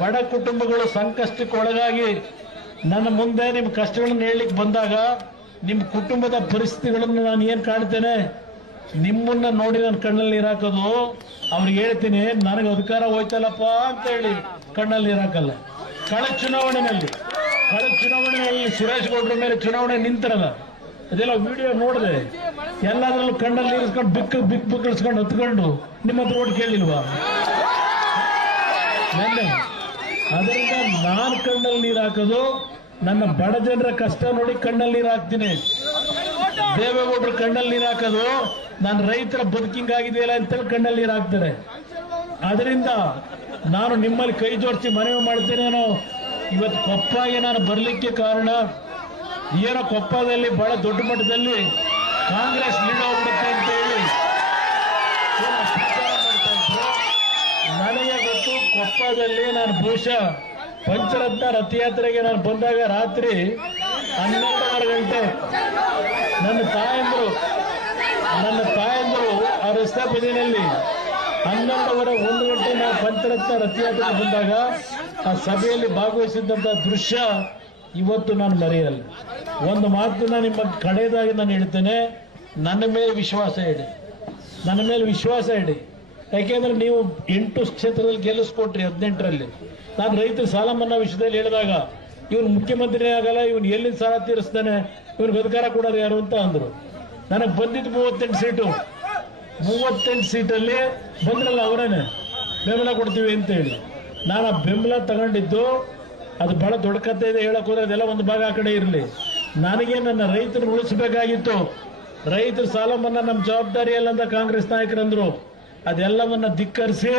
ಬಡ ಕುಟುಂಬಗಳು ಸಂಕಷ್ಟಕ್ಕೆ ಒಳಗಾಗಿ ನನ್ನ ಮುಂದೆ ನಿಮ್ಮ ಕಷ್ಟಗಳನ್ನು ಹೇಳಲಿಕ್ಕೆ ಬಂದಾಗ ನಿಮ್ಮ ಕುಟುಂಬದ ಪರಿಸ್ಥಿತಿಗಳನ್ನು ನಾನು ಏನ್ ಕಾಣ್ತೇನೆ ನಿಮ್ಮನ್ನ ನೋಡಿ ನನ್ನ ಕಣ್ಣಲ್ಲಿ ನೀರು ಹಾಕೋದು. ಅವ್ರಿಗೆ ಹೇಳ್ತೀನಿ ನನಗೆ ಅಧಿಕಾರ ಹೋಯ್ತಲ್ಲಪ್ಪ ಅಂತ ಹೇಳಿ ಕಣ್ಣಲ್ಲಿ ನೀರು ಹಾಕಲ್ಲ. ಕಳೆದ ಚುನಾವಣೆಯಲ್ಲಿ ಸುರೇಶ್ ಗೌಡ್ರ ಮೇಲೆ ಚುನಾವಣೆ ನಿಂತಿರಲ್ಲ, ಅದೆಲ್ಲ ವಿಡಿಯೋ ನೋಡಿದೆ. ಎಲ್ಲಾದ್ರಲ್ಲೂ ಕಣ್ಣಲ್ಲಿ ನೀರಿಸ್ಕೊಂಡು ಬಿಕ್ಕಿಳಿಸ್ಕೊಂಡು ಹೊತ್ಕೊಂಡು ನಿಮ್ಮ ಹತ್ರ ಓಟ್ ಕೇಳಿಲ್ವಾ? ಅದರಿಂದ ನಾನು ಕಣ್ಣಲ್ಲಿ ನೀರು ಹಾಕೋದು, ನನ್ನ ಬಡ ಜನರ ಕಷ್ಟ ನೋಡಿ ಕಣ್ಣಲ್ಲಿ ನೀರು ಹಾಕ್ತೀನಿ. ದೇವೇಗೌಡರು ಕಣ್ಣಲ್ಲಿ ನೀರು ಹಾಕೋದು ನಾನು ರೈತರ ಬದುಕಿಂಗ್ ಆಗಿದೆಯಲ್ಲ ಅಂತೇಳಿ ಕಣ್ಣಲ್ಲಿ ನೀರು ಹಾಕ್ತಾರೆ. ಅದರಿಂದ ನಾನು ನಿಮ್ಮಲ್ಲಿ ಕೈ ಜೋಡಿಸಿ ಮನವಿ ಮಾಡ್ತೇನೇನೋ. ಇವತ್ತು ಕೊಪ್ಪಗೆ ನಾನು ಬರಲಿಕ್ಕೆ ಕಾರಣ ಏನೋ ಕೊಪ್ಪದಲ್ಲಿ ಬಹಳ ದೊಡ್ಡ ಮಟ್ಟದಲ್ಲಿ ಕಾಂಗ್ರೆಸ್ ಲೀಡ್ ಹೋಗ್ಬಿಡುತ್ತೆ ಅಂತ ಹೇಳಿ ನನಗೆ ಗೊತ್ತು. ಕೊಪ್ಪದಲ್ಲಿ ನಾನು ಬಹುಶಃ ಪಂಚರತ್ನ ರಥಯಾತ್ರೆಗೆ ನಾನು ಬಂದಾಗ ರಾತ್ರಿ 12:30 ಗಂಟೆ ನನ್ನ ತಾಯಂದ್ರು ಆ ರಸ್ತೆ ಬದಿಯಲ್ಲಿ 12:30 1 ಗಂಟೆ ನಾವು ಪಂಚರತ್ನ ರಥಯಾತ್ರೆಗೆ ಬಂದಾಗ ಆ ಸಭೆಯಲ್ಲಿ ಭಾಗವಹಿಸಿದಂತ ದೃಶ್ಯ ಇವತ್ತು ನಾನು ಮರೆಯಲ್ಲ. ಒಂದು ಮಾತನ್ನ ನಿಮ್ಮ ಕಡೆಯದಾಗಿ ನಾನು ಹೇಳ್ತೇನೆ, ನನ್ನ ಮೇಲೆ ವಿಶ್ವಾಸ ಇಡಿ. ಯಾಕೆಂದ್ರೆ ನೀವು 8 ಕ್ಷೇತ್ರದಲ್ಲಿ ಗೆಲ್ಲಿಸ್ಕೊಟ್ರಿ 18ರಲ್ಲಿ. ನಾನು ರೈತರ ಸಾಲ ಮನ್ನಾ ವಿಷಯದಲ್ಲಿ ಹೇಳಿದಾಗ ಇವನು ಮುಖ್ಯಮಂತ್ರಿ ಆಗಲ್ಲ, ಇವನು ಎಲ್ಲಿಂದ ಸಾಲ ತೀರಿಸ್ತಾನೆ, ಇವನಿಗೆ ಅಧಿಕಾರ ಕೊಡೋರು ಯಾರು ಅಂತ ಅಂದ್ರು. ನನಗೆ ಬಂದಿದ್ದು 38 ಸೀಟಲ್ಲಿ ಬಂದ್ರಲ್ಲ ಅವರೇನೆ ಬೆಂಬಲ ಕೊಡ್ತೀವಿ ಅಂತ ಹೇಳಿ. ನಾನು ಆ ಬೆಂಬಲ ತಗೊಂಡಿದ್ದು ಅದು ಬಹಳ ದೊಡ್ಡ ಕಥೆ ಇದೆ, ಹೇಳಕ್ ಹೋದ್ರೆ ಅದೆಲ್ಲ ಒಂದು ಭಾಗ ಆ ಕಡೆ ಇರಲಿ. ನನಗೆ ನನ್ನ ರೈತರು ಉಳಿಸಬೇಕಾಗಿತ್ತು. ರೈತರ ಸಾಲ ಮನ್ನಾ ನಮ್ಮ ಜವಾಬ್ದಾರಿ ಅಲ್ಲ ಅಂತ ಕಾಂಗ್ರೆಸ್ ನಾಯಕರಂದ್ರು. ಅದೆಲ್ಲವನ್ನ ಧಿಕ್ಕರಿಸಿ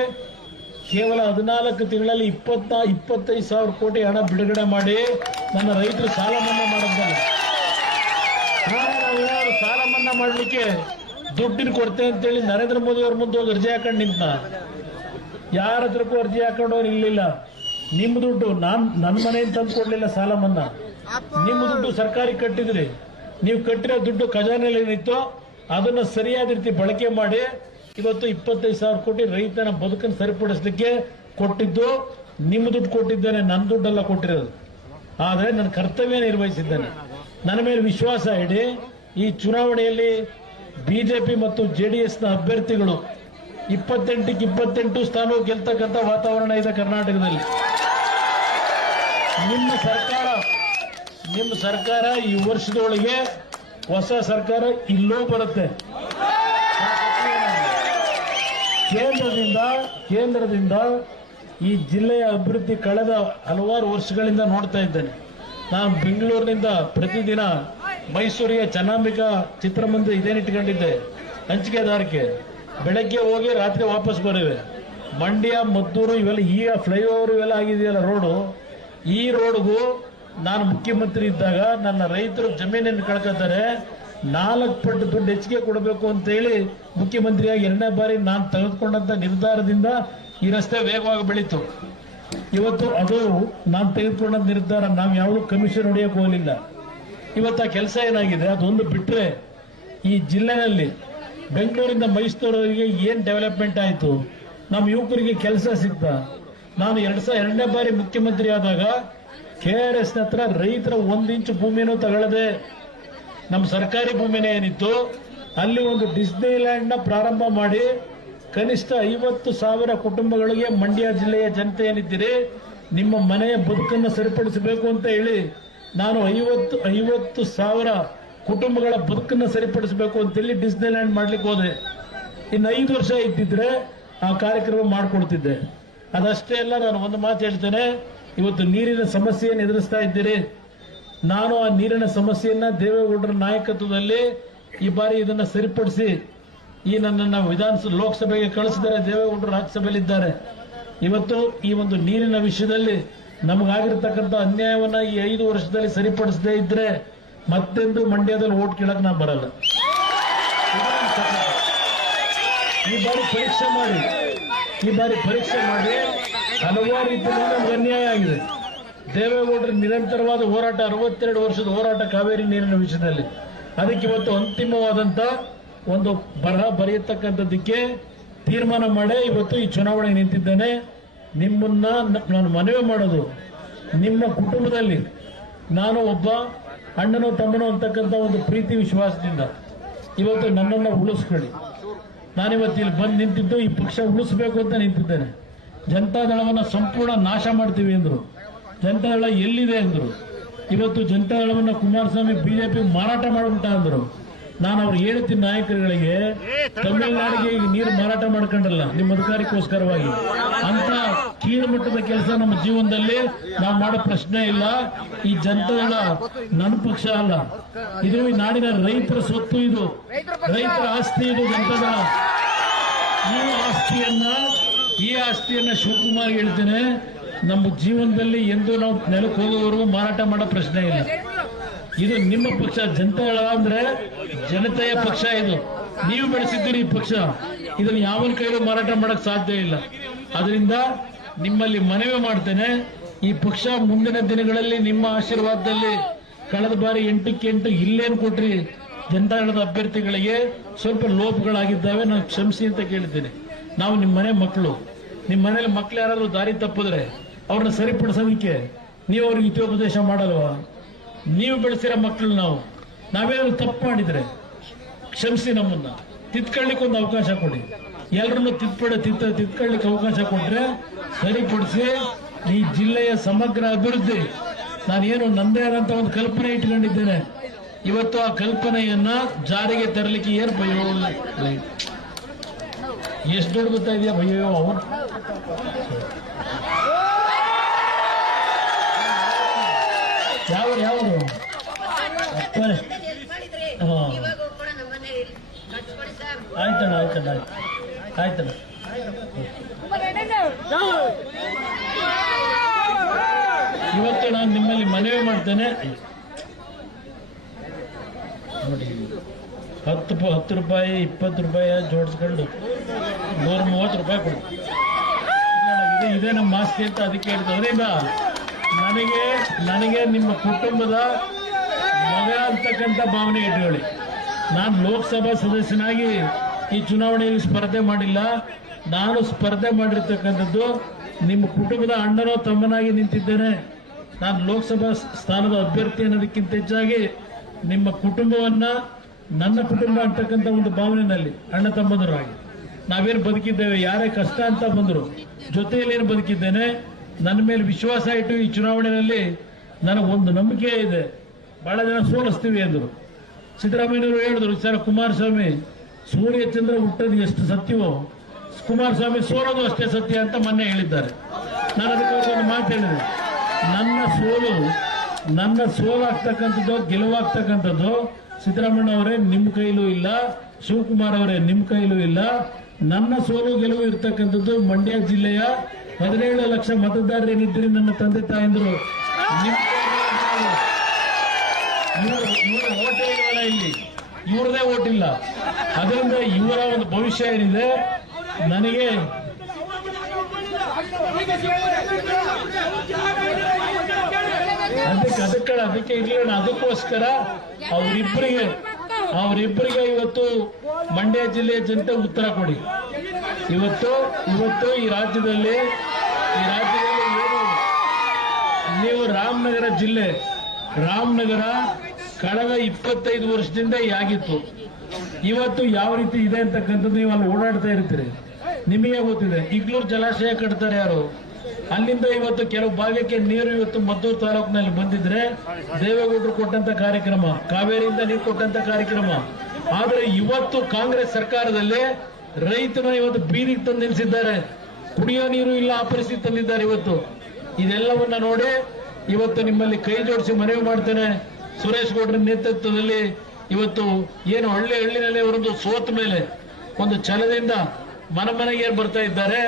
ಕೇವಲ 14 ತಿಂಗಳಲ್ಲಿ 25,000 ಕೋಟಿ ಹಣ ಬಿಡುಗಡೆ ಮಾಡಿ ನನ್ನ ರೈತರು ಸಾಲ ಮನ್ನಾ ಮಾಡೋದಲ್ಲ. ನಾವು ಸಾಲ ಮನ್ನಾ ಮಾಡಲಿಕ್ಕೆ ದುಡ್ಡಿನ ಕೊಡ್ತೆ ಅಂತೇಳಿ ನರೇಂದ್ರ ಮೋದಿ ಅವ್ರ ಮುಂದೆ ಹೋಗಿ ಅರ್ಜಿ ಹಾಕೊಂಡು ನಿಂತ. ಯಾರ ಹತ್ರಕ್ಕೂ ಅರ್ಜಿ ಹಾಕೊಂಡವ್ರು ಇರ್ಲಿಲ್ಲ. ನಿಮ್ಮ ದುಡ್ಡು ನನ್ನ ಮನೆಯಿಂದ ತಂದು ಕೊಡ್ಲಿಲ್ಲ ಸಾಲ ಮನ್ನಾ. ನಿಮ್ಮ ದುಡ್ಡು ಸರ್ಕಾರಿ ಕಟ್ಟಿದ್ರಿ, ನೀವು ಕಟ್ಟಿರೋ ದುಡ್ಡು ಖಜಾನೆಯಲ್ಲಿ ಏನಿತ್ತು ಅದನ್ನ ಸರಿಯಾದ ರೀತಿ ಬಳಕೆ ಮಾಡಿ ಇವತ್ತು 25,000 ಕೋಟಿ ರೈತನ ಬದುಕನ್ನು ಸರಿಪಡಿಸಲಿಕ್ಕೆ ಕೊಟ್ಟಿದ್ದು. ನಿಮ್ಮ ದುಡ್ಡು ಕೊಟ್ಟಿದ್ದೇನೆ, ನನ್ನ ದುಡ್ಡೆಲ್ಲ ಕೊಟ್ಟಿರೋದು. ಆದರೆ ನನ್ನ ಕರ್ತವ್ಯ ನಿರ್ವಹಿಸಿದ್ದೇನೆ. ನನ್ನ ಮೇಲೆ ವಿಶ್ವಾಸ ಇಡಿ. ಈ ಚುನಾವಣೆಯಲ್ಲಿ ಬಿಜೆಪಿ ಮತ್ತು ಜೆಡಿಎಸ್ನ ಅಭ್ಯರ್ಥಿಗಳು 28ಕ್ಕೆ 28 ಸ್ಥಾನ ಗೆಲ್ತಕ್ಕಂಥ ವಾತಾವರಣ ಇದೆ ಕರ್ನಾಟಕದಲ್ಲಿ. ನಿಮ್ಮ ಸರ್ಕಾರ ಈ ವರ್ಷದೊಳಗೆ ಹೊಸ ಸರ್ಕಾರ ಇಲ್ಲೂ ಬರುತ್ತೆ. ಕೇಂದ್ರದಿಂದ ಈ ಜಿಲ್ಲೆಯ ಅಭಿವೃದ್ಧಿ ಕಳೆದ ಹಲವಾರು ವರ್ಷಗಳಿಂದ ನೋಡ್ತಾ ಇದ್ದೇನೆ. ನಾನು ಬೆಂಗಳೂರಿನಿಂದ ಪ್ರತಿದಿನ ಮೈಸೂರಿಗೆ ಚೆನ್ನಾಂಬಿಕಾ ಚಿತ್ರಮಂದಿರ ಇದೇನಿಟ್ಕೊಂಡಿದ್ದೆ, ಹಂಚಿಕೆದಾರಕ್ಕೆ. ಬೆಳಗ್ಗೆ ಹೋಗಿ ರಾತ್ರಿ ವಾಪಸ್ ಬರುವೆ. ಮಂಡ್ಯ, ಮದ್ದೂರು ಇವೆಲ್ಲ ಈಗ ಫ್ಲೈಓವರ್ ಇವೆಲ್ಲ ಆಗಿದೆಯಲ್ಲ ರೋಡು, ಈ ರೋಡ್ಗೂ ನಾನು ಮುಖ್ಯಮಂತ್ರಿ ಇದ್ದಾಗ ನನ್ನ ರೈತರು ಜಮೀನನ್ನು ಕಳ್ಕೊತಾರೆ, 4 ಪಟ್ಟು ದುಡ್ಡು ಹೆಚ್ಚಿಗೆ ಕೊಡಬೇಕು ಅಂತ ಹೇಳಿ ಮುಖ್ಯಮಂತ್ರಿಯಾಗಿ 2ನೇ ಬಾರಿ ನಾನು ತೆಗೆದುಕೊಂಡಂತ ನಿರ್ಧಾರದಿಂದ ಈ ರಸ್ತೆ ವೇಗವಾಗಿ ಬೆಳೀತು. ಇವತ್ತು ಅದು ನಾನು ತೆಗೆದುಕೊಂಡ ನಿರ್ಧಾರ. ನಾವು ಯಾವುದು ಕಮಿಷನ್ ಹೊಡೆಯಕ್ಕೆ ಹೋಗಲಿಲ್ಲ. ಇವತ್ತು ಆ ಕೆಲಸ ಏನಾಗಿದೆ ಅದೊಂದು ಬಿಟ್ರೆ ಈ ಜಿಲ್ಲೆನಲ್ಲಿ ಬೆಂಗಳೂರಿಂದ ಮೈಸೂರಿಗೆ ಏನ್ ಡೆವಲಪ್ಮೆಂಟ್ ಆಯಿತು, ನಮ್ಮ ಯುವಕರಿಗೆ ಕೆಲಸ ಸಿಗ್ತ. ನಾನು 2ನೇ ಬಾರಿ ಮುಖ್ಯಮಂತ್ರಿ ಆದಾಗ KRS ಹತ್ರ ರೈತರ 1 ಇಂಚು ಭೂಮಿನೂ ತಗೊಳ್ಳದೆ ನಮ್ಮ ಸರ್ಕಾರಿ ಭೂಮಿನೇ ಏನಿತ್ತು ಅಲ್ಲಿ ಒಂದು ಡಿಸ್ನಿಲ್ಯಾಂಡ್ ನ ಪ್ರಾರಂಭ ಮಾಡಿ ಕನಿಷ್ಠ 50,000 ಕುಟುಂಬಗಳಿಗೆ ಮಂಡ್ಯ ಜಿಲ್ಲೆಯ ಜನತೆ ಏನಿದ್ದೀರಿ ನಿಮ್ಮ ಮನೆಯ ಬದುಕನ್ನು ಸರಿಪಡಿಸಬೇಕು ಅಂತ ಹೇಳಿ ನಾನು 50,000 ಕುಟುಂಬಗಳ ಬದುಕನ್ನು ಸರಿಪಡಿಸಬೇಕು ಅಂತೇಳಿ ಡಿಸ್ನಿಲ್ಯಾಂಡ್ ಮಾಡ್ಲಿಕ್ಕೆ ಹೋದೆ. ಇನ್ನು 5 ವರ್ಷ ಇದ್ದಿದ್ರೆ ಆ ಕಾರ್ಯಕ್ರಮ ಮಾಡಿಕೊಡ್ತಿದ್ದೆ. ಅದಷ್ಟೇ ಅಲ್ಲ, ನಾನು ಒಂದು ಮಾತು ಹೇಳ್ತೇನೆ. ಇವತ್ತು ನೀರಿನ ಸಮಸ್ಯೆಯನ್ನು ಎದುರಿಸ್ತಾ ಇದ್ದೀರಿ. ನಾನು ಆ ನೀರಿನ ಸಮಸ್ಯೆಯನ್ನ ದೇವೇಗೌಡರ ನಾಯಕತ್ವದಲ್ಲಿ ಈ ಬಾರಿ ಇದನ್ನ ಸರಿಪಡಿಸಿ ಈ ನನ್ನನ್ನು ಲೋಕಸಭೆಗೆ ಕಳಿಸಿದರೆ ದೇವೇಗೌಡರು ರಾಜ್ಯಸಭೆಯಲ್ಲಿದ್ದಾರೆ. ಇವತ್ತು ಈ ಒಂದು ನೀರಿನ ವಿಷಯದಲ್ಲಿ ನಮಗಾಗಿರ್ತಕ್ಕಂಥ ಅನ್ಯಾಯವನ್ನ ಈ 5 ವರ್ಷದಲ್ಲಿ ಸರಿಪಡಿಸದೇ ಇದ್ರೆ ಮತ್ತೆಂದು ಮಂಡ್ಯದಲ್ಲಿ ಓಟ್ ಕೇಳಕ್ ನಾನು ಬರಲ್ಲ. ಈ ಬಾರಿ ಪರೀಕ್ಷೆ ಮಾಡಿ ಹಲವಾರು ರೀತಿಯಲ್ಲಿ ನಮ್ಗೆ ಅನ್ಯಾಯ ಆಗಿದೆ. ದೇವೇಗೌಡರ ನಿರಂತರವಾದ ಹೋರಾಟ, 62 ವರ್ಷದ ಹೋರಾಟ ಕಾವೇರಿ ನೀರಿನ ವಿಷಯದಲ್ಲಿ, ಅದಕ್ಕೆ ಇವತ್ತು ಅಂತಿಮವಾದಂತ ಒಂದು ಬರಹ ಬರೆಯತಕ್ಕಂಥದ್ದಕ್ಕೆ ತೀರ್ಮಾನ ಮಾಡಿ ಇವತ್ತು ಈ ಚುನಾವಣೆ ನಿಂತಿದ್ದೇನೆ. ನಿಮ್ಮನ್ನ ನಾನು ಮನವಿ ಮಾಡೋದು, ನಿಮ್ಮ ಕುಟುಂಬದಲ್ಲಿ ನಾನು ಒಬ್ಬ ಅಣ್ಣನೋ ತಮ್ಮನೋ ಅಂತಕ್ಕಂಥ ಒಂದು ಪ್ರೀತಿ ವಿಶ್ವಾಸದಿಂದ ಇವತ್ತು ನನ್ನನ್ನು ಉಳಿಸ್ಕೊಳ್ಳಿ. ನಾನಿವತ್ತು ಇಲ್ಲಿ ಬಂದು ನಿಂತಿದ್ದು ಈ ಪಕ್ಷ ಉಳಿಸ್ಬೇಕು ಅಂತ ನಿಂತಿದ್ದೇನೆ. ಜನತಾದಳವನ್ನು ಸಂಪೂರ್ಣ ನಾಶ ಮಾಡ್ತೀವಿ ಅಂದ್ರು. ಜನತಾದಳ ಎಲ್ಲಿದೆ ಅಂದ್ರು. ಇವತ್ತು ಜನತಾದಳವನ್ನು ಕುಮಾರಸ್ವಾಮಿ ಬಿಜೆಪಿ ಮಾರಾಟ ಮಾಡ್ಬಿಟ್ಟ ಅಂದ್ರು. ನಾನು ಅವ್ರು ಹೇಳ್ತೀನಿ ನಾಯಕರುಗಳಿಗೆ, ತಮಿಳುನಾಡಿಗೆ ಈಗ ನೀರು ಮಾರಾಟ ಮಾಡ್ಕೊಂಡಲ್ಲ ನಿಮ್ಮ ಅಧಿಕಾರಕ್ಕೋಸ್ಕರವಾಗಿ, ಅಂತ ಕೀಳು ಮಟ್ಟದ ಕೆಲಸ ನಮ್ಮ ಜೀವನದಲ್ಲಿ ನಾವು ಮಾಡೋ ಪ್ರಶ್ನೆ ಇಲ್ಲ. ಈ ಜನತಾದಳ ನನ್ನ ಪಕ್ಷ ಅಲ್ಲ, ಇದು ಈ ನಾಡಿನ ರೈತರ ಸ್ವತ್ತು, ಇದು ರೈತರ ಆಸ್ತಿ, ಇದು ಜನತಾದಳ. ಈ ಆಸ್ತಿಯನ್ನ ಶಿವಕುಮಾರ್ ಹೇಳ್ತೇನೆ, ನಮ್ಮ ಜೀವನದಲ್ಲಿ ಎಂದು ನಾವು ನೆಲಕ್ಕೆ ಹೋಗೋವರೆಗೂ ಮಾರಾಟ ಮಾಡೋ ಪ್ರಶ್ನೆ ಇಲ್ಲ. ಇದು ನಿಮ್ಮ ಪಕ್ಷ. ಜನತಾದಳ ಅಂದ್ರೆ ಜನತೆಯ ಪಕ್ಷ. ಇದು ನೀವು ಬೆಳೆಸಿದ್ದೀರಿ ಈ ಪಕ್ಷ. ಇದನ್ನು ಯಾವನ ಕೈಲೂ ಮಾರಾಟ ಮಾಡಕ್ ಸಾಧ್ಯ ಇಲ್ಲ. ಅದರಿಂದ ನಿಮ್ಮಲ್ಲಿ ಮನವಿ ಮಾಡ್ತೇನೆ, ಈ ಪಕ್ಷ ಮುಂದಿನ ದಿನಗಳಲ್ಲಿ ನಿಮ್ಮ ಆಶೀರ್ವಾದದಲ್ಲಿ, ಕಳೆದ ಬಾರಿ 8ಕ್ಕೆ 8 ಇಲ್ಲೇನು ಕೊಟ್ರಿ ಜನತಾದಳದ ಅಭ್ಯರ್ಥಿಗಳಿಗೆ ಸ್ವಲ್ಪ ಲೋಪಗಳಾಗಿದ್ದಾವೆ, ನಾನು ಕ್ಷಮಿಸಿ ಅಂತ ಕೇಳ್ತೇನೆ. ನಾವು ನಿಮ್ಮ ಮನೆ ಮಕ್ಕಳು. ನಿಮ್ಮ ಮನೇಲಿ ಮಕ್ಕಳು ಯಾರಾದ್ರೂ ದಾರಿ ತಪ್ಪಿದ್ರೆ ಅವ್ರನ್ನ ಸರಿಪಡಿಸೋದಕ್ಕೆ ನೀವು ಅವ್ರಿಗೆ ಹಿತೋಪದೇಶ ಮಾಡಲ್ವಾ? ನೀವು ಬೆಳೆಸಿರೋ ಮಕ್ಕಳು ನಾವೇನಾದ್ರು ತಪ್ಪು ಮಾಡಿದ್ರೆ ಕ್ಷಮಿಸಿ, ನಮ್ಮನ್ನ ತಿದ್ಕೊಳ್ಳಿಕ್ಕೆ ಒಂದು ಅವಕಾಶ ಕೊಡಿ. ಎಲ್ಲರನ್ನು ತಿದ್ಕೊಳ್ಳಿಕ್ಕೆ ಅವಕಾಶ ಕೊಟ್ರೆ ಸರಿಪಡಿಸಿ ಈ ಜಿಲ್ಲೆಯ ಸಮಗ್ರ ಅಭಿವೃದ್ಧಿ, ನಾನೇನು ನನ್ನದೇ ಆದಂತ ಒಂದು ಕಲ್ಪನೆ ಇಟ್ಕೊಂಡಿದ್ದೇನೆ. ಇವತ್ತು ಆ ಕಲ್ಪನೆಯನ್ನ ಜಾರಿಗೆ ತರಲಿಕ್ಕೆ ಏನು ಎಷ್ಟು ದುಡ್ಡು ಗೊತ್ತಾ ಇದೆಯಾ ಭಯ್ಯೋ? ಅವನು ಯಾವುದು ಆಯ್ತಣ್ಣ ಆಯ್ತಣ್ಣ. ಇವತ್ತು ನಾನು ನಿಮ್ಮಲ್ಲಿ ಮನವಿ ಮಾಡ್ತೇನೆ, ನೋಡಿ 10 ರೂಪಾಯಿ 20 ರೂಪಾಯಿ ಜೋಡಿಸ್ಕೊಂಡು 130 ರೂಪಾಯಿ ಕೊಡು. ಇದೇ ನಮ್ಮ ಆಸ್ತಿ ಅಂತ ಅದಕ್ಕೆ ಹೇಳ್ತದೆ. ಅದರಿಂದ ನನಗೆ ನಿಮ್ಮ ಕುಟುಂಬದ ಮಗ ಅಂತಕ್ಕಂಥ ಭಾವನೆ ಇಟ್ಕೊಳ್ಳಿ. ನಾನು ಲೋಕಸಭಾ ಸದಸ್ಯನಾಗಿ ಈ ಚುನಾವಣೆಯಲ್ಲಿ ಸ್ಪರ್ಧೆ ಮಾಡಿಲ್ಲ. ನಾನು ಸ್ಪರ್ಧೆ ಮಾಡಿರ್ತಕ್ಕಂಥದ್ದು ನಿಮ್ಮ ಕುಟುಂಬದ ಅಣ್ಣನೋ ತಮ್ಮನಾಗಿ ನಿಂತಿದ್ದೇನೆ. ನಾನು ಲೋಕಸಭಾ ಸ್ಥಾನದ ಅಭ್ಯರ್ಥಿ ಅನ್ನೋದಕ್ಕಿಂತ ಹೆಚ್ಚಾಗಿ ನಿಮ್ಮ ಕುಟುಂಬವನ್ನ ನನ್ನ ಕುಟುಂಬ ಅಂತಕ್ಕಂಥ ಒಂದು ಭಾವನೆಯಲ್ಲಿ ಅಣ್ಣ ತಮ್ಮಂದರಾಗಿ ನಾವೇನು ಬದುಕಿದ್ದೇವೆ. ಯಾರೇ ಕಷ್ಟ ಅಂತ ಬಂದ್ರು ಜೊತೆಯಲ್ಲಿ ಏನು ಬದುಕಿದ್ದೇನೆ. ನನ್ನ ಮೇಲೆ ವಿಶ್ವಾಸ ಇಟ್ಟು ಈ ಚುನಾವಣೆಯಲ್ಲಿ ನನಗೊಂದು ನಂಬಿಕೆ ಇದೆ, ಬಹಳ ಜನ ಸೋಲಿಸ್ತೀವಿ ಅಂದರು. ಸಿದ್ದರಾಮಯ್ಯನವರು ಹೇಳಿದ್ರು, ಸರ್ ಕುಮಾರಸ್ವಾಮಿ ಸೂರ್ಯಚಂದ್ರ ಹುಟ್ಟೋದು ಎಷ್ಟು ಸತ್ಯವೋ ಕುಮಾರಸ್ವಾಮಿ ಸೋಲೋದು ಅಷ್ಟೇ ಸತ್ಯ ಅಂತ ಮೊನ್ನೆ ಹೇಳಿದ್ದಾರೆ. ನಾನು ಅದಕ್ಕೋಸ್ಕರ ಒಂದು ಮಾತು ಹೇಳಿದೆ, ನನ್ನ ಸೋಲಾಗ್ತಕ್ಕಂಥದ್ದು ಗೆಲುವಾಗ್ತಕ್ಕಂಥದ್ದು ಸಿದ್ದರಾಮಯ್ಯ ಅವರೇ ನಿಮ್ಮ ಕೈಲೂ ಇಲ್ಲ, ಶಿವಕುಮಾರ್ ಅವರೇ ನಿಮ್ಮ ಕೈಲೂ ಇಲ್ಲ. ನನ್ನ ಸೋಲು ಗೆಲುವು ಇರ್ತಕ್ಕಂಥದ್ದು ಮಂಡ್ಯ ಜಿಲ್ಲೆಯ 17 ಲಕ್ಷ ಮತದಾರರೇನಿದ್ದೀರಿ ನನ್ನ ತಂದೆ ತಾಯಂದರು, ಇವರ ಓಟೇ ಇಲ್ವಲ್ಲ, ಇಲ್ಲಿ ಇವ್ರದೇ ಓಟ್ ಇಲ್ಲ. ಅದರಿಂದ ಇವರ ಒಂದು ಭವಿಷ್ಯ ಏನಿದೆ ನನಗೆ ಅದಕ್ಕೆ ಇರ್ಲಿಲ್ಲ. ಅದಕ್ಕೋಸ್ಕರ ಅವರಿಬ್ಬರಿಗೆ ಇವತ್ತು ಮಂಡ್ಯ ಜಿಲ್ಲೆಯ ಜನತೆ ಉತ್ತರ ಕೊಡಿ. ಇವತ್ತು ಈ ರಾಜ್ಯದಲ್ಲಿ ಏನು ನೀವು ರಾಮನಗರ ಕಳೆದ 25 ವರ್ಷದಿಂದ ಆಗಿತ್ತು. ಇವತ್ತು ಯಾವ ರೀತಿ ಇದೆ ಅಂತಕ್ಕಂಥದ್ದು ನೀವು ಅಲ್ಲಿ ಓಡಾಡ್ತಾ ಇರ್ತೀರಿ, ನಿಮಗೆ ಗೊತ್ತಿದೆ. ಇಗ್ಲೂರು ಜಲಾಶಯ ಕಟ್ತಾರೆ ಯಾರು, ಅಲ್ಲಿಂದ ಇವತ್ತು ಕೆಲವು ಭಾಗಕ್ಕೆ ನೀರು ಇವತ್ತು ಮದ್ದೂರು ತಾಲೂಕಿನಲ್ಲಿ ಬಂದಿದ್ರೆ ದೇವೇಗೌಡರು ಕೊಟ್ಟಂತ ಕಾರ್ಯಕ್ರಮ, ಕಾವೇರಿಯಿಂದ ನೀರು ಕೊಟ್ಟಂತ ಕಾರ್ಯಕ್ರಮ. ಆದರೆ ಇವತ್ತು ಕಾಂಗ್ರೆಸ್ ಸರ್ಕಾರದಲ್ಲಿ ರೈತನ ಇವತ್ತು ಬೀದಿಗೆ ತಂದು ನಿಲ್ಲಿಸಿದ್ದಾರೆ, ಕುಡಿಯೋ ನೀರು ಇಲ್ಲ ಆ ಪರಿಸ್ಥಿತಿ ತಂದಿದ್ದಾರೆ. ಇವತ್ತು ಇದೆಲ್ಲವನ್ನ ನೋಡಿ ಇವತ್ತು ನಿಮ್ಮಲ್ಲಿ ಕೈ ಜೋಡಿಸಿ ಮನವಿ ಮಾಡ್ತೇನೆ. ಸುರೇಶ್ ಗೌಡ್ರ ನೇತೃತ್ವದಲ್ಲಿ ಇವತ್ತು ಏನು ಹಳ್ಳಿನಲ್ಲಿ ಅವರೊಂದು ಸೋತ ಮೇಲೆ ಒಂದು ಛಲದಿಂದ ಮನೆಗೆ ಏನ್ ಬರ್ತಾ ಇದ್ದಾರೆ.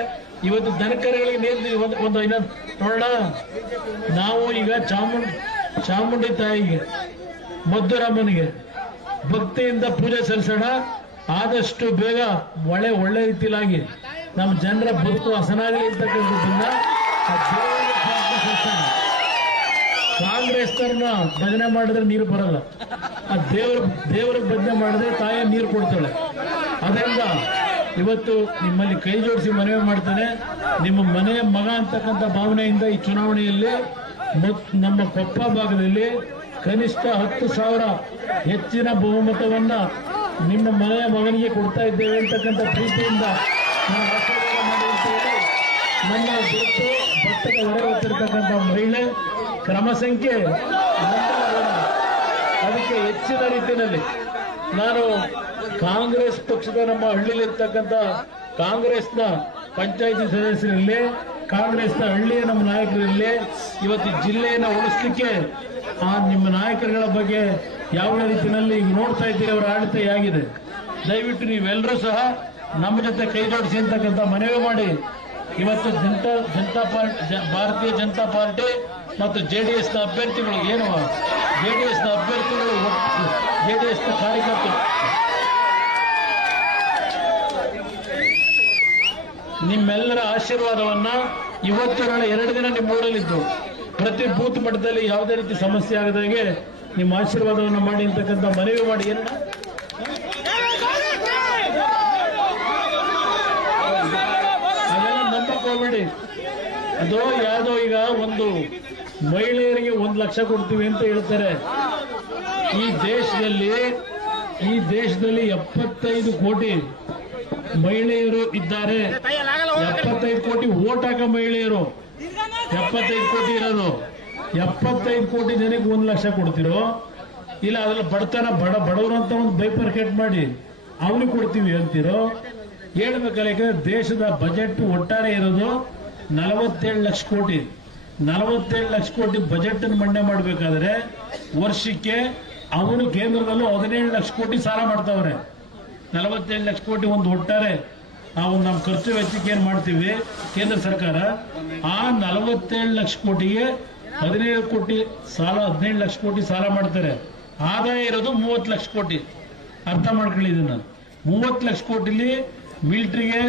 ಇವತ್ತು ದನಕರುಗಳಿಗೆ ಒಂದು ನೋಡೋಣ, ನಾವು ಈಗ ಚಾಮುಂಡಿ ತಾಯಿಗೆ ಮದ್ದೂರಮ್ಮನಿಗೆ ಭಕ್ತಿಯಿಂದ ಪೂಜೆ ಸಲ್ಲಿಸೋಣ. ಆದಷ್ಟು ಬೇಗ ಒಳ್ಳೆ ರೀತಿಯಾಗಿ ನಮ್ಮ ಜನರ ಬದುಕು ಹಸನಾಗಲಿ ಅಂತಕ್ಕಂಥದ್ದನ್ನ ಕಾಂಗ್ರೆಸ್ ಭಜನೆ ಮಾಡಿದ್ರೆ ನೀರು ಬರಲ್ಲ, ಆ ದೇವರ ಭಜನೆ ಮಾಡಿದ್ರೆ ತಾಯಿ ನೀರು ಕೊಡ್ತಾಳೆ. ಅದರಿಂದ ಇವತ್ತು ನಿಮ್ಮಲ್ಲಿ ಕೈ ಜೋಡಿಸಿ ಮನವಿ ಮಾಡ್ತೇನೆ, ನಿಮ್ಮ ಮನೆಯ ಮಗ ಅಂತಕ್ಕಂಥ ಭಾವನೆಯಿಂದ ಈ ಚುನಾವಣೆಯಲ್ಲಿ ನಮ್ಮ ಕೊಪ್ಪ ಭಾಗದಲ್ಲಿ ಕನಿಷ್ಠ 10,000 ಹೆಚ್ಚಿನ ಬಹುಮತವನ್ನ ನಿಮ್ಮ ಮನೆಯ ಮಗನಿಗೆ ಕೊಡ್ತಾ ಇದ್ದೇವೆ ಅಂತಕ್ಕಂಥ ಪ್ರೀತಿಯಿಂದ ನಾನು ಆಶೀರ್ವಾದ ಮಾಡಿ ಅಂತ ಹೇಳಿ ನನ್ನ ಬಿಟ್ಟು ಭತ್ತದ ಹೊರೆ ಹೊತ್ತಿರ್ತಕ್ಕಂಥ ಮಹಿಳೆ ಕ್ರಮ ಸಂಖ್ಯೆ ಅದಕ್ಕೆ ಹೆಚ್ಚಿನ ರೀತಿಯಲ್ಲಿ ನಾನು ಕಾಂಗ್ರೆಸ್ ಪಕ್ಷದ ನಮ್ಮ ಹಳ್ಳಿಲಿರ್ತಕ್ಕಂಥ ಕಾಂಗ್ರೆಸ್ನ ಪಂಚಾಯಿತಿ ಸದಸ್ಯರಲ್ಲಿ ಕಾಂಗ್ರೆಸ್ನ ಹಳ್ಳಿಯ ನಮ್ಮ ನಾಯಕರಲ್ಲಿ ಇವತ್ತು ಜಿಲ್ಲೆಯನ್ನು ಉಳಿಸ್ಲಿಕ್ಕೆ ಆ ನಿಮ್ಮ ನಾಯಕರುಗಳ ಬಗ್ಗೆ ಯಾವ ರೀತಿಯಲ್ಲಿ ಈಗ ನೋಡ್ತಾ ಇದ್ದೀರಿ ಅವರ ಆಡಳಿತ ಹೇಗಿದೆ. ದಯವಿಟ್ಟು ನೀವೆಲ್ಲರೂ ಸಹ ನಮ್ಮ ಜೊತೆ ಕೈ ಜೋಡಿಸಿ ಅಂತಕ್ಕಂಥ ಮನವಿ ಮಾಡಿ ಇವತ್ತು ಭಾರತೀಯ ಜನತಾ ಪಾರ್ಟಿ ಮತ್ತು ಜೆಡಿಎಸ್ನ ಅಭ್ಯರ್ಥಿಗಳು ಜೆಡಿಎಸ್ನ ಅಭ್ಯರ್ಥಿಗಳು ಜೆಡಿಎಸ್ನ ಕಾರ್ಯಕರ್ತರು ನಿಮ್ಮೆಲ್ಲರ ಆಶೀರ್ವಾದವನ್ನ ಇವತ್ತಿನ 2 ದಿನ ನಿಮ್ಮ ಊರಲ್ಲಿದ್ದು ಪ್ರತಿ ಬೂತ್ ಮಟ್ಟದಲ್ಲಿ ಯಾವುದೇ ರೀತಿ ಸಮಸ್ಯೆ ಆಗದಾಗೆ ನಿಮ್ಮ ಆಶೀರ್ವಾದವನ್ನು ಮಾಡಿ ಅಂತಕ್ಕಂಥ ಮನವಿ ಮಾಡಿ ಅದೆಲ್ಲ ನಂಬಕ್ ಹೋಗ್ಬೇಡಿ. ಅದು ಯಾವುದೋ ಈಗ ಒಂದು ಮಹಿಳೆಯರಿಗೆ 1 ಲಕ್ಷ ಕೊಡ್ತೀವಿ ಅಂತ ಹೇಳ್ತಾರೆ. ಈ ದೇಶದಲ್ಲಿ 75 ಕೋಟಿ ಮಹಿಳೆಯರು ಇದ್ದಾರೆ. 75 ಕೋಟಿ ವೋಟ್ ಹಾಕೋ ಮಹಿಳೆಯರು 75 ಕೋಟಿ ಇರೋದು. 75 ಕೋಟಿ ಜನಕ್ಕೆ 1 ಲಕ್ಷ ಕೊಡ್ತಿರೋ ಇಲ್ಲ ಅದ್ರಲ್ಲಿ ಬಡವರು ಅಂತ ಒಂದು ಬೈಪರ್ಕೆಟ್ ಮಾಡಿ ಅವನಿಗೆ ಕೊಡ್ತೀವಿ ಅಂತಿರೋ ಹೇಳ್ಬೇಕಲ್ಲ. ದೇಶದ ಬಜೆಟ್ ಒಟ್ಟಾರೆ ಇರೋದು 47 ಲಕ್ಷ ಕೋಟಿ. 47 ಲಕ್ಷ ಕೋಟಿ ಬಜೆಟ್ ಅನ್ನು ಮಂಡನೆ ಮಾಡಬೇಕಾದ್ರೆ ವರ್ಷಕ್ಕೆ ಅವನು ಕೇಂದ್ರದಲ್ಲೂ 17 ಲಕ್ಷ ಕೋಟಿ ಸಾಲ ಮಾಡ್ತಾವ್ರೆ. 47 ಲಕ್ಷ ಕೋಟಿ ಒಂದು ಒಟ್ಟಾರೆ ನಮ್ಮ ಖರ್ಚು ವೆಚ್ಚಕ್ಕೆ ಏನ್ ಮಾಡ್ತೀವಿ ಕೇಂದ್ರ ಸರ್ಕಾರ ಆ 47 ಲಕ್ಷ ಕೋಟಿಗೆ 17 ಲಕ್ಷ ಕೋಟಿ ಸಾಲ ಮಾಡ್ತಾರೆ. ಆದಾಯ ಇರೋದು 30 ಲಕ್ಷ ಕೋಟಿ. ಅರ್ಥ ಮಾಡ್ಕೊಳ್ಳಿ ಇದನ್ನ. 30 ಲಕ್ಷ ಕೋಟಿಲಿ ಮಿಲಿಟರಿಗೆ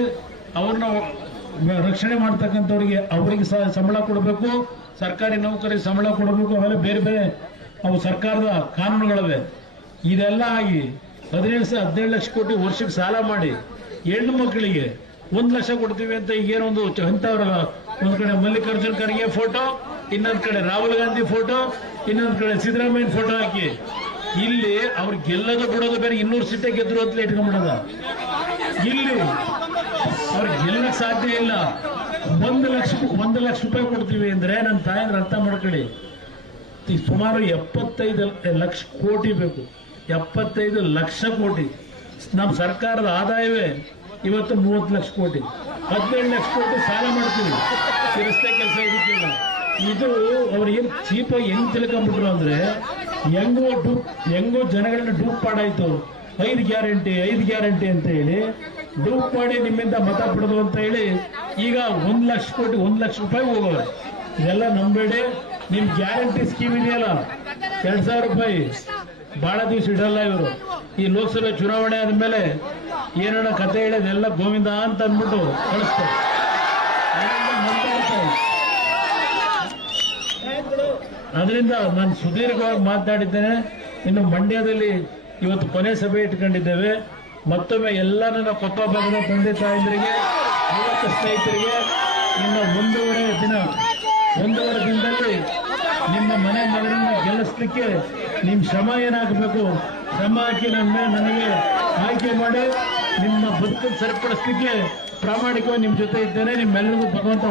ಅವ್ರನ್ನ ರಕ್ಷಣೆ ಮಾಡ್ತಕ್ಕಂಥವ್ರಿಗೆ ಅವರಿಗೆ ಸಂಬಳ ಕೊಡಬೇಕು, ಸರ್ಕಾರಿ ನೌಕರಿಗೆ ಸಂಬಳ ಕೊಡಬೇಕು, ಅವೆಲ್ಲ ಬೇರೆ ಬೇರೆ ಅವು ಸರ್ಕಾರದ ಕಾನೂನುಗಳವೆ. ಇದೆಲ್ಲ ಆಗಿ 17 ಲಕ್ಷ ಕೋಟಿ ವರ್ಷಕ್ಕೆ ಸಾಲ ಮಾಡಿ ಹೆಣ್ಣು ಮಕ್ಕಳಿಗೆ 1 ಲಕ್ಷ ಕೊಡ್ತೀವಿ ಅಂತ ಈಗೇನೊಂದು ಅಂತವ್ರಲ್ಲ. ಒಂದ್ ಕಡೆ ಮಲ್ಲಿಕಾರ್ಜುನ್ ಖರ್ಗೆ ಫೋಟೋ, ಇನ್ನೊಂದ್ ಕಡೆ ರಾಹುಲ್ ಗಾಂಧಿ ಫೋಟೋ, ಇನ್ನೊಂದ್ ಕಡೆ ಸಿದ್ದರಾಮಯ್ಯ ಫೋಟೋ ಹಾಕಿ ಇಲ್ಲಿ ಅವ್ರು ಗೆಲ್ಲೋದು ಬಿಡೋದು ಬೇರೆ. 200 ಸೀಟೆ ಗೆದ್ರು ಅಂತ ಇಟ್ಕೊಂಡ್ಬಿಡೋದ. ಇಲ್ಲಿ ಅವ್ರಿಗೆ ಗೆಲ್ಲಕ್ ಸಾಧ್ಯ ಇಲ್ಲ. 1 ಲಕ್ಷ ರೂಪಾಯಿ ಕೊಡ್ತೀವಿ ಅಂದ್ರೆ ನನ್ನ ತಾಯಂದ್ರ ಅರ್ಥ ಮಾಡ್ಕೊಳ್ಳಿ. ಸುಮಾರು 75 ಲಕ್ಷ ಕೋಟಿ ಬೇಕು. 75 ಲಕ್ಷ ಕೋಟಿ. ನಮ್ಮ ಸರ್ಕಾರದ ಆದಾಯವೇ ಇವತ್ತು 30 ಲಕ್ಷ ಕೋಟಿ. 17 ಲಕ್ಷ ಕೋಟಿ ಸಾಲ ಮಾಡ್ತೀವಿ. ರಸ್ತೆ ಕೆಲಸ ಇದಕ್ಕಿಲ್ಲ. ಇದು ಅವ್ರು ಏನ್ ಚೀಪಾಗಿ ಹೆಂಗ್ ತಿಳ್ಕೊಂಡ್ಬಿಟ್ರು ಅಂದ್ರೆ ಹೆಂಗೋ ಜನಗಳನ್ನ ಡೂಪ್ ಮಾಡಾಯ್ತು. 5 ಗ್ಯಾರಂಟಿ ಅಂತ ಹೇಳಿ ಡೂಪ್ ಮಾಡಿ ನಿಮ್ಮಿಂದ ಮತ ಬಿಡೋದು ಅಂತ ಹೇಳಿ ಈಗ 1 ಲಕ್ಷ ಕೋಟಿ 1 ಲಕ್ಷ ರೂಪಾಯಿ ಹೋಗೋರು. ಇದೆಲ್ಲ ನಂಬೇಡಿ. ನಿಮ್ ಗ್ಯಾರಂಟಿ ಸ್ಕೀಮ್ ಇದೆಯಲ್ಲ 2000 ರೂಪಾಯಿ ಬಹಳ ದಿವಸ ಇಡಲ್ಲ ಇವರು. ಈ ಲೋಕಸಭೆ ಚುನಾವಣೆ ಆದ್ಮೇಲೆ ಏನೋ ಕತೆ ಹೇಳೋದೆಲ್ಲ ಗೋವಿಂದ ಅಂತ ಅಂದ್ಬಿಟ್ಟು ಕಳಿಸ್ತಾರೆ. ಅದರಿಂದ ನಾನು ಸುದೀರ್ಘವಾಗಿ ಮಾತನಾಡಿದ್ದೇನೆ. ಇನ್ನು ಮಂಡ್ಯದಲ್ಲಿ ಇವತ್ತು ಕೊನೆ ಸಭೆ ಇಟ್ಕೊಂಡಿದ್ದೇವೆ. ಮತ್ತೊಮ್ಮೆ ಎಲ್ಲ ನನ್ನ ಕೊಪ್ಪ ಭಾಗದ ತಂದೆ ತಾಯಂದರಿಗೆ, ಯುವಕ ಸ್ನೇಹಿತರಿಗೆ ಇನ್ನು ಒಂದೂವರೆ ದಿನದಲ್ಲಿ ನಿಮ್ಮ ಮನೆ ಮಗನನ್ನ ಗೆಲ್ಲಿಸಲಿಕ್ಕೆ ನಿಮ್ಮ ಶ್ರಮ ಏನಾಗಬೇಕು, ಶ್ರಮ ಹಾಕಿ ನನಗೆ ಆಯ್ಕೆ ಮಾಡಿ ನಿಮ್ಮ ಬದುಕು ಸರಿಪಡಿಸಲಿಕ್ಕೆ ಪ್ರಾಮಾಣಿಕವಾಗಿ ನಿಮ್ಮ ಜೊತೆ ಇದ್ದೇನೆ. ನಿಮ್ಮೆಲ್ಲರಿಗೂ ಭಗವಂತ